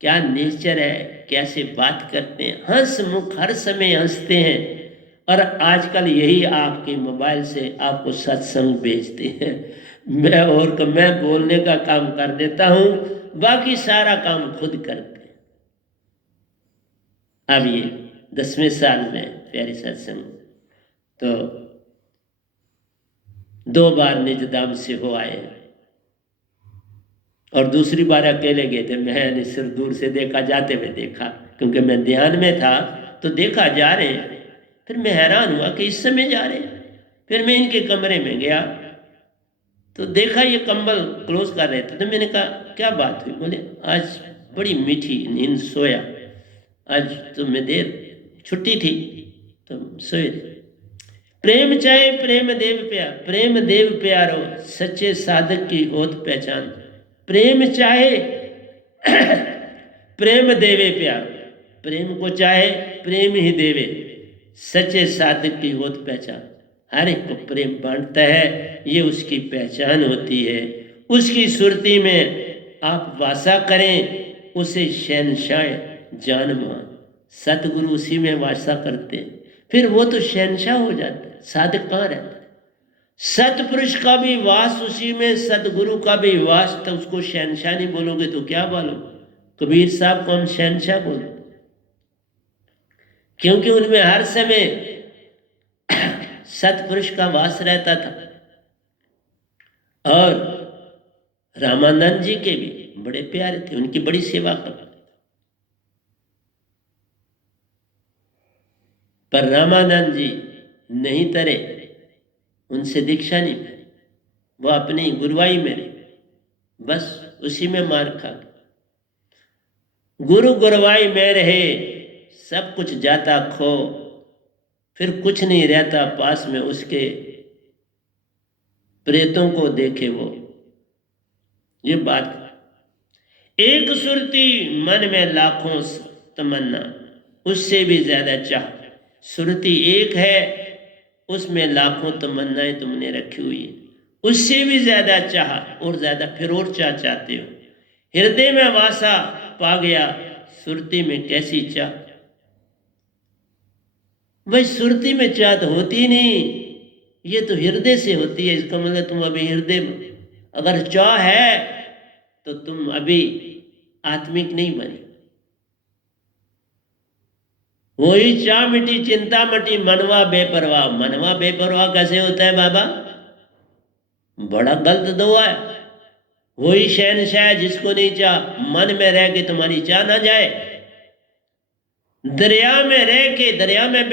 क्या नेचर है, कैसे बात करते हैं, हंस मुख हर समय हंसते हैं। और आजकल यही आपके मोबाइल से आपको सत्संग भेजते हैं। मैं बोलने का काम कर देता हूँ, बाकी सारा काम खुद करते हैं। अब ये 10वें साल में प्यारे सत्संग, तो 2 बार निजधाम से हो आए, और दूसरी बार अकेले गए थे। मैंने सिर्फ दूर से देखा, जाते हुए देखा, क्योंकि मैं ध्यान में था, तो देखा जा रहे हैं। फिर मैं हैरान हुआ कि इस समय जा रहे हैं। फिर मैं इनके कमरे में गया तो देखा ये कंबल क्लोज कर रहे थे। तो मैंने कहा क्या बात हुई? बोले आज बड़ी मीठी नींद सोया, आज तो मैं देर छुट्टी थी तो सोए। प्रेम चाहे प्रेम देव प्यार, प्रेम देव प्यारो, सच्चे साधक की होत पहचान। प्रेम चाहे प्रेम देवे प्यार, प्रेम को चाहे प्रेम ही देवे, सच्चे साधक की होत पहचान। हर एक को प्रेम बांटता है, ये उसकी पहचान होती है। उसकी सुरती में आप वासा करें, उसे शहनशाह जान मान। सतगुरु उसी में वासा करते हैं, फिर वो तो शहनशाह हो जाता है। साधक कहाँ रहता है? सतपुरुष का भी वास उसी में, सतगुरु का भी वास, तो उसको शहनशाह नहीं बोलोगे तो क्या बोलो? कबीर साहब को हम शहनशाह बोलते, क्योंकि उनमें हर समय सतपुरुष का वास रहता था। और रामानंद जी के भी बड़े प्यारे थे, उनकी बड़ी सेवा करते। पर रामानंद जी नहीं तरे, उनसे दीक्षा नहीं मिली, वो अपनी गुरुवाई में रहे, बस उसी में मार खा। गुरु गुरुवाई में रहे, सब कुछ जाता खो, फिर कुछ नहीं रहता पास में उसके, प्रेतों को देखे वो। ये बात, एक सुरती मन में लाखों तमन्ना, उससे भी ज्यादा चाह। सुरती एक है, उसमें लाखों तमन्नाएं तुमने रखी हुई है, उससे भी ज्यादा चाह, और ज्यादा फिर और चाहते हो। हृदय में वासा पा गया, सुरती में कैसी चाह? भाई सुरती में चाह तो होती नहीं, ये तो हृदय से होती है। इसका मतलब तुम अभी हृदय में, अगर चाह है तो तुम अभी आत्मिक नहीं बने। वही चाह मिटी चिंता मटी, मनवा बेपरवाह। मनवा बेपरवाह कैसे होता है बाबा? बड़ा गलत दुआ है। वही शहनशाह जिसको नहीं चाह, मन में रह के तुम्हारी चाह ना जाए। दरिया में रह के, दरिया में